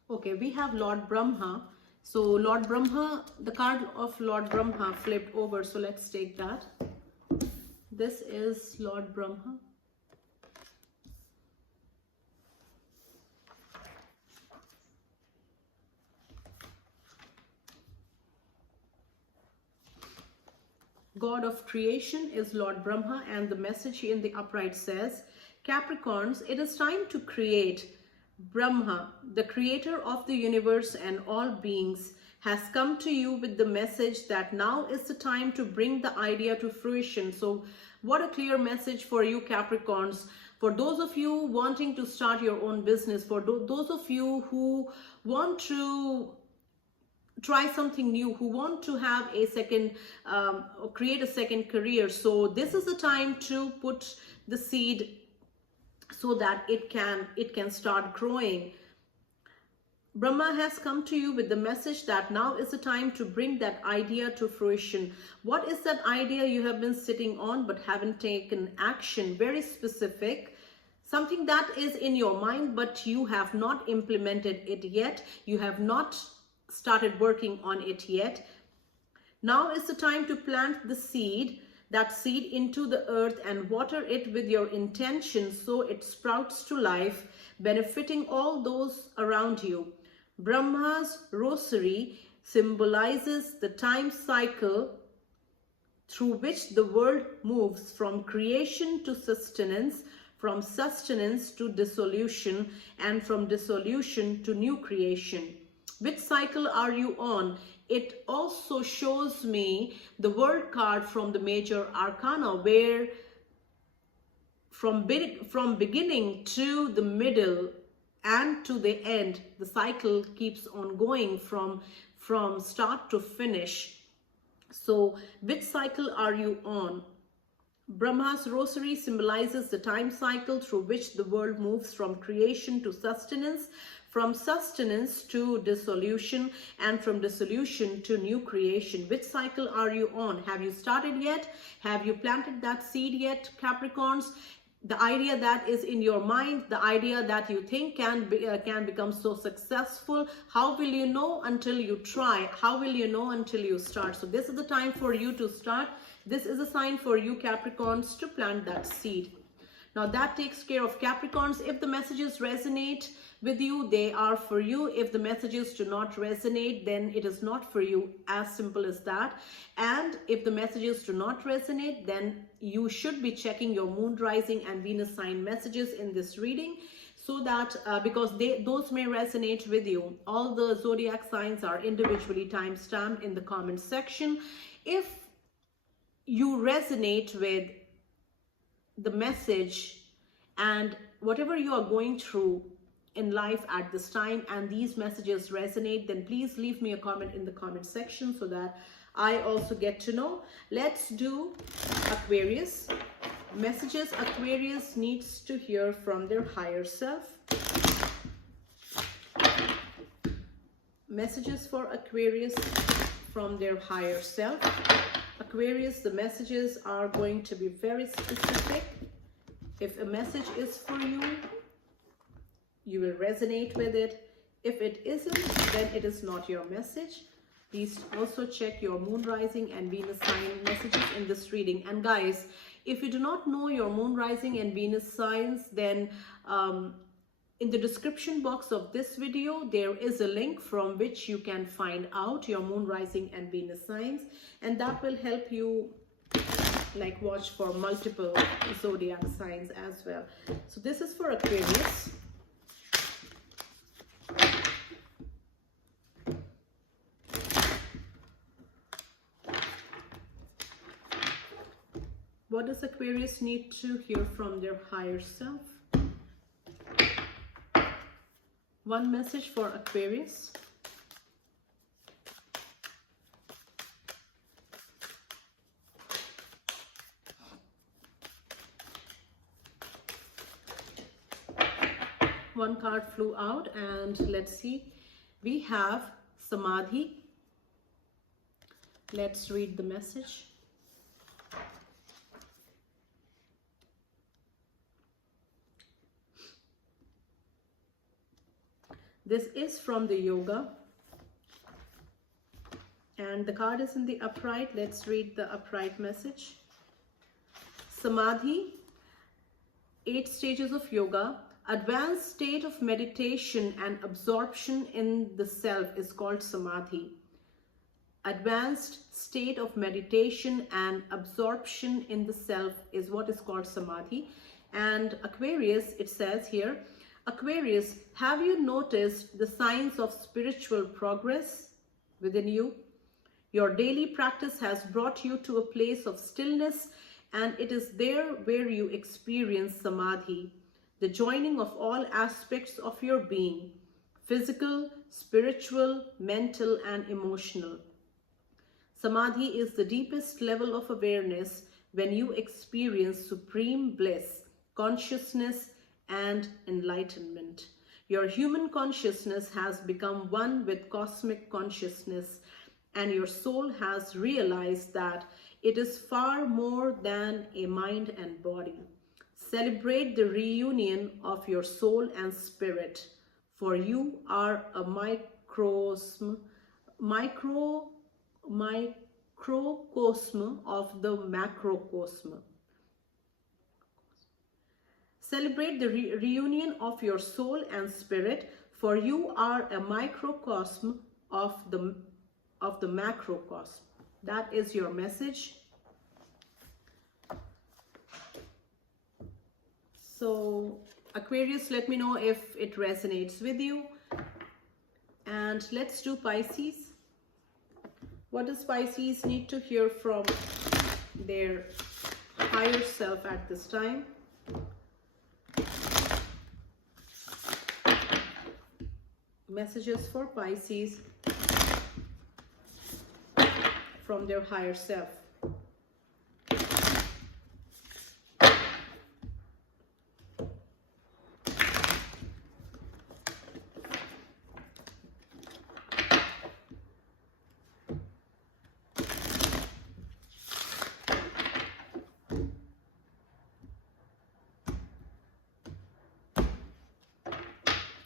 Okay, we have Lord Brahma. So Lord Brahma, the card of Lord Brahma flipped over. So let's take that. This is Lord Brahma. God of creation is Lord Brahma, and the message in the upright says, Capricorns, it is time to create. Brahma, the creator of the universe and all beings, has come to you with the message that now is the time to bring the idea to fruition. So what a clear message for you, Capricorns. For those of you wanting to start your own business, for those of you who want to try something new, who want to have a second, create a second career. So this is the time to put the seed so that it can start growing. Brahma has come to you with the message that now is the time to bring that idea to fruition. What is that idea you have been sitting on but haven't taken action? Very specific. Something that is in your mind but you have not implemented it yet. You have not started working on it yet. Now is the time to plant the seed, that seed into the earth, and water it with your intention so it sprouts to life, benefiting all those around you. Brahma's rosary symbolizes the time cycle through which the world moves from creation to sustenance, from sustenance to dissolution, and from dissolution to new creation. Which cycle are you on? It also shows me the world card from the major arcana, where from beginning to the middle and to the end, the cycle keeps on going from start to finish. So which cycle are you on? Brahma's rosary symbolizes the time cycle through which the world moves from creation to sustenance, from sustenance to dissolution, and from dissolution to new creation. Which cycle are you on? Have you started yet? Have you planted that seed yet, Capricorns? The idea that is in your mind, the idea that you think can become so successful. How will you know until you try? How will you know until you start? So this is the time for you to start. This is a sign for you, Capricorns, to plant that seed. Now that takes care of Capricorns. If the messages resonate with you, they are for you. If the messages do not resonate, then it is not for you. As simple as that. And if the messages do not resonate, then you should be checking your moon, rising, and Venus sign messages in this reading, so that because those may resonate with you. All the zodiac signs are individually time-stamped in the comment section. If you resonate with the message and whatever you are going through in life at this time and these messages resonate, then please leave me a comment in the comment section so that I also get to know. Let's do Aquarius. Messages Aquarius needs to hear from their higher self. Messages for Aquarius from their higher self. Aquarius, the messages are going to be very specific. If a message is for you, you will resonate with it. If it isn't, then it is not your message. Please also check your moon rising and Venus sign messages in this reading. And guys, if you do not know your moon rising and Venus signs, then in the description box of this video, there is a link from which you can find out your moon rising and Venus signs, and that will help you like watch for multiple zodiac signs as well. So this is for Aquarius. What does Aquarius need to hear from their higher self? One message for Aquarius. One card flew out, and let's see. We have Samadhi. Let's read the message. This is from the yoga, and the card is in the upright. Let's read the upright message. Samadhi, 8 stages of yoga. Advanced state of meditation and absorption in the self is called Samadhi. Advanced state of meditation and absorption in the self is what is called Samadhi. And Aquarius, it says here, Aquarius, have you noticed the signs of spiritual progress within you? Your daily practice has brought you to a place of stillness, and it is there where you experience Samadhi, the joining of all aspects of your being, physical, spiritual, mental, and emotional. Samadhi is the deepest level of awareness when you experience supreme bliss, consciousness, and enlightenment. Your human consciousness has become one with cosmic consciousness, and your soul has realized that it is far more than a mind and body. Celebrate the reunion of your soul and spirit, for you are a microcosm of the macrocosm. Celebrate the reunion of your soul and spirit, for you are a microcosm of the macrocosm. That is your message. So Aquarius, let me know if it resonates with you. And let's do Pisces. What does Pisces need to hear from their higher self at this time? Messages for Pisces from their higher self.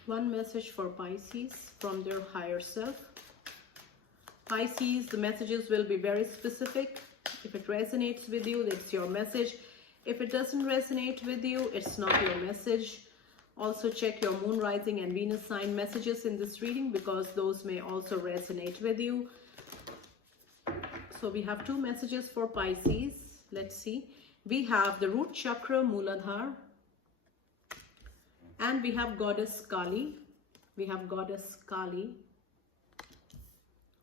One message for Pisces from their higher self. Pisces, the messages will be very specific. If it resonates with you, it's your message. If it doesn't resonate with you, it's not your message. Also check your moon rising and Venus sign messages in this reading, because those may also resonate with you. So we have 2 messages for Pisces. Let's see. We have the root chakra, Muladhara. And we have Goddess Kali.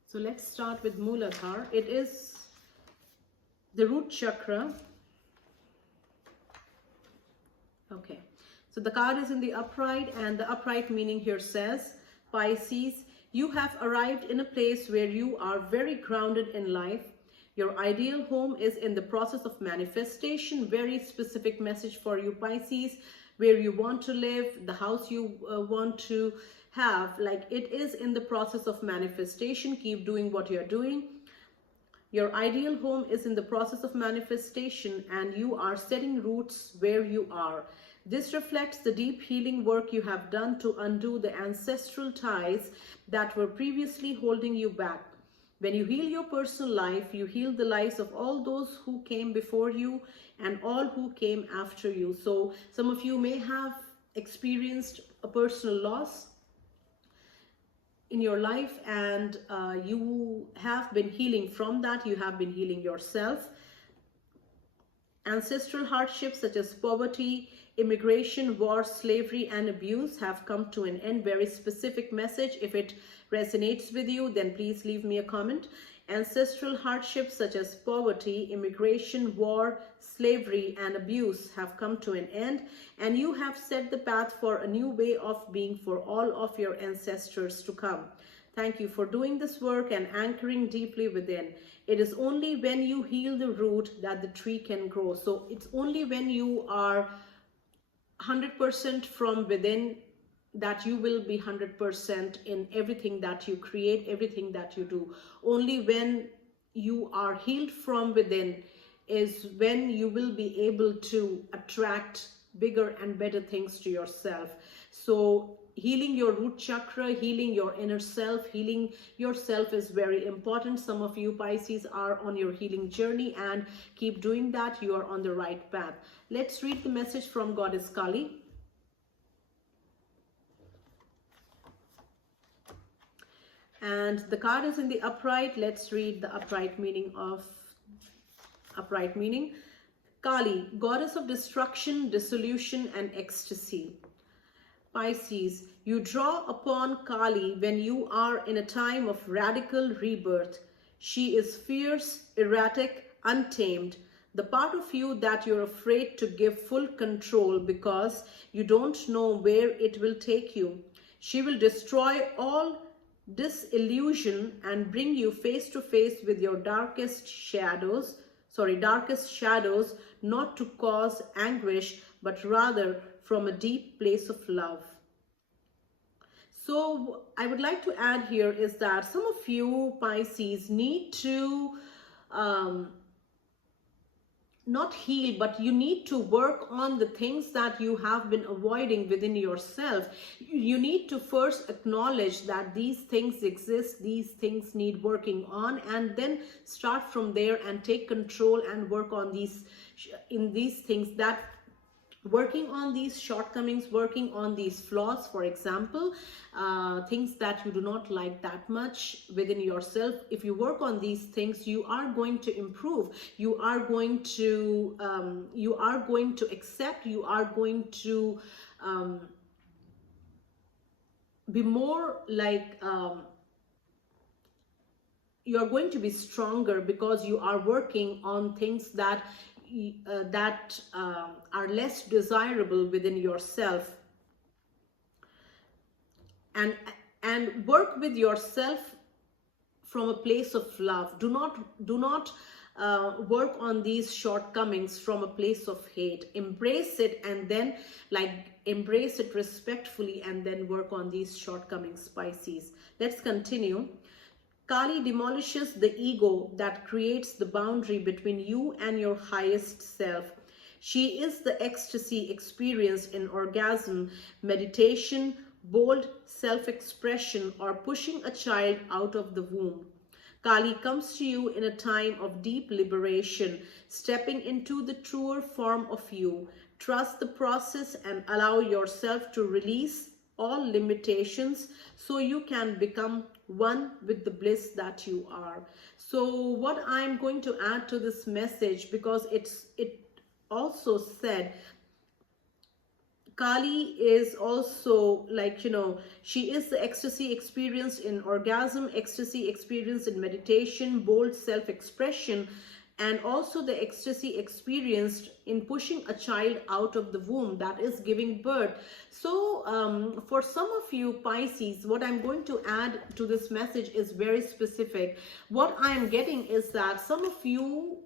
So let's start with Muladhara. It is the root chakra. Okay, so the card is in the upright, and the upright meaning here says, Pisces, you have arrived in a place where you are very grounded in life. Your ideal home is in the process of manifestation. Very specific message for you, Pisces, where you want to live, the house you want to have, like it is in the process of manifestation. Keep doing what you're doing. Your ideal home is in the process of manifestation, and you are setting roots where you are. This reflects the deep healing work you have done to undo the ancestral ties that were previously holding you back. When you heal your personal life, you heal the lives of all those who came before you and all who came after you. So some of you may have experienced a personal loss in your life, and you have been healing from that. You have been healing yourself. Ancestral hardships such as poverty, immigration, war, slavery, and abuse have come to an end. Very specific message. If it resonates with you, then please leave me a comment. Ancestral hardships such as poverty, immigration, war, slavery, and abuse have come to an end, and you have set the path for a new way of being for all of your ancestors to come. Thank you for doing this work and anchoring deeply within. It is only when you heal the root that the tree can grow. So it's only when you are 100% from within that you will be 100% in everything that you create, everything that you do. Only when you are healed from within is when you will be able to attract bigger and better things to yourself. So healing your root chakra, healing your inner self, healing yourself is very important. Some of you Pisces are on your healing journey, and keep doing that. You are on the right path. Let's read the message from Goddess Kali. And the card is in the upright. Let's read the upright meaning of upright meaning. Kali, goddess of destruction, dissolution, and ecstasy. Pisces, you draw upon Kali when you are in a time of radical rebirth. She is fierce, erratic, untamed. The part of you that you're afraid to give full control because you don't know where it will take you. She will destroy all disillusion and bring you face to face with your darkest shadows, not to cause anguish, but rather from a deep place of love. So I would like to add here is that some of you Pisces need to not heal, but you need to work on the things that you have been avoiding within yourself. You need to first acknowledge that these things exist, these things need working on, and then start from there and take control and work on these things, that working on these shortcomings, working on these flaws, for example, things that you do not like that much within yourself. If you work on these things, you are going to improve. You are going to accept. You are going to be more like. You are going to be stronger because you are working on things that are less desirable within yourself, and work with yourself from a place of love. Do not work on these shortcomings from a place of hate. Embrace it, and then embrace it respectfully, and then work on these shortcomings, Pisces. Let's continue. Kali demolishes the ego that creates the boundary between you and your highest self. She is the ecstasy experienced in orgasm, meditation, bold self-expression, or pushing a child out of the womb. Kali comes to you in a time of deep liberation, stepping into the truer form of you. Trust the process and allow yourself to release all limitations so you can become one with the bliss that you are. So what I'm going to add to this message, because it also said Kali is also she is the ecstasy experienced in orgasm, ecstasy experienced in meditation, bold self-expression, and also the ecstasy experienced in pushing a child out of the womb, that is giving birth. So for some of you Pisces, what I'm going to add to this message is very specific. What I'm getting is that some of you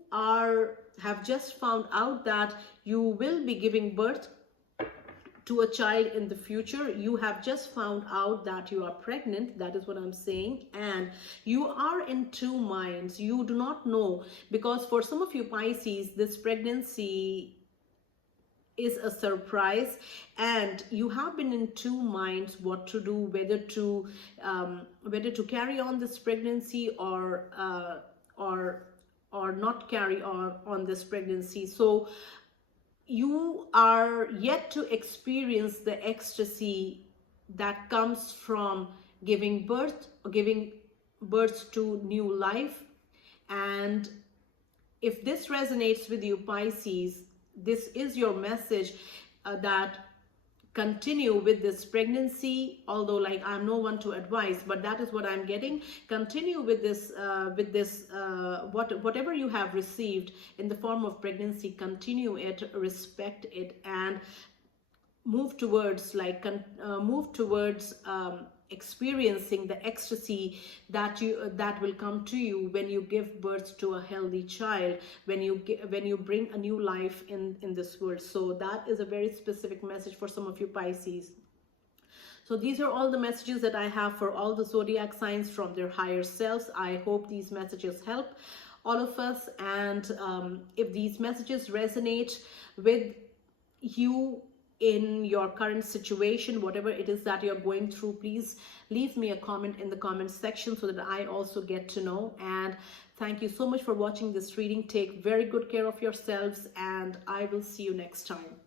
have just found out that you will be giving birth to a child in the future. You have just found out that you are pregnant, that is what I'm saying, and you are in two minds. You do not know, because for some of you Pisces, this pregnancy is a surprise, and you have been in two minds what to do, whether to carry on this pregnancy or not carry on this pregnancy. So you are yet to experience the ecstasy that comes from giving birth to new life. And if this resonates with you Pisces, this is your message, that continue with this pregnancy. Although, like, I'm no one to advise, but that is what I'm getting. Continue with this whatever you have received in the form of pregnancy, continue it, respect it, and move towards experiencing the ecstasy that will come to you when you give birth to a healthy child, when you bring a new life in this world. So that is a very specific message for some of you Pisces. So these are all the messages that I have for all the zodiac signs from their higher selves. I hope these messages help all of us, and if these messages resonate with you in your current situation, whatever it is that you're going through, please leave me a comment in the comment section so that I also get to know. And thank you so much for watching this reading. Take very good care of yourselves, and I will see you next time.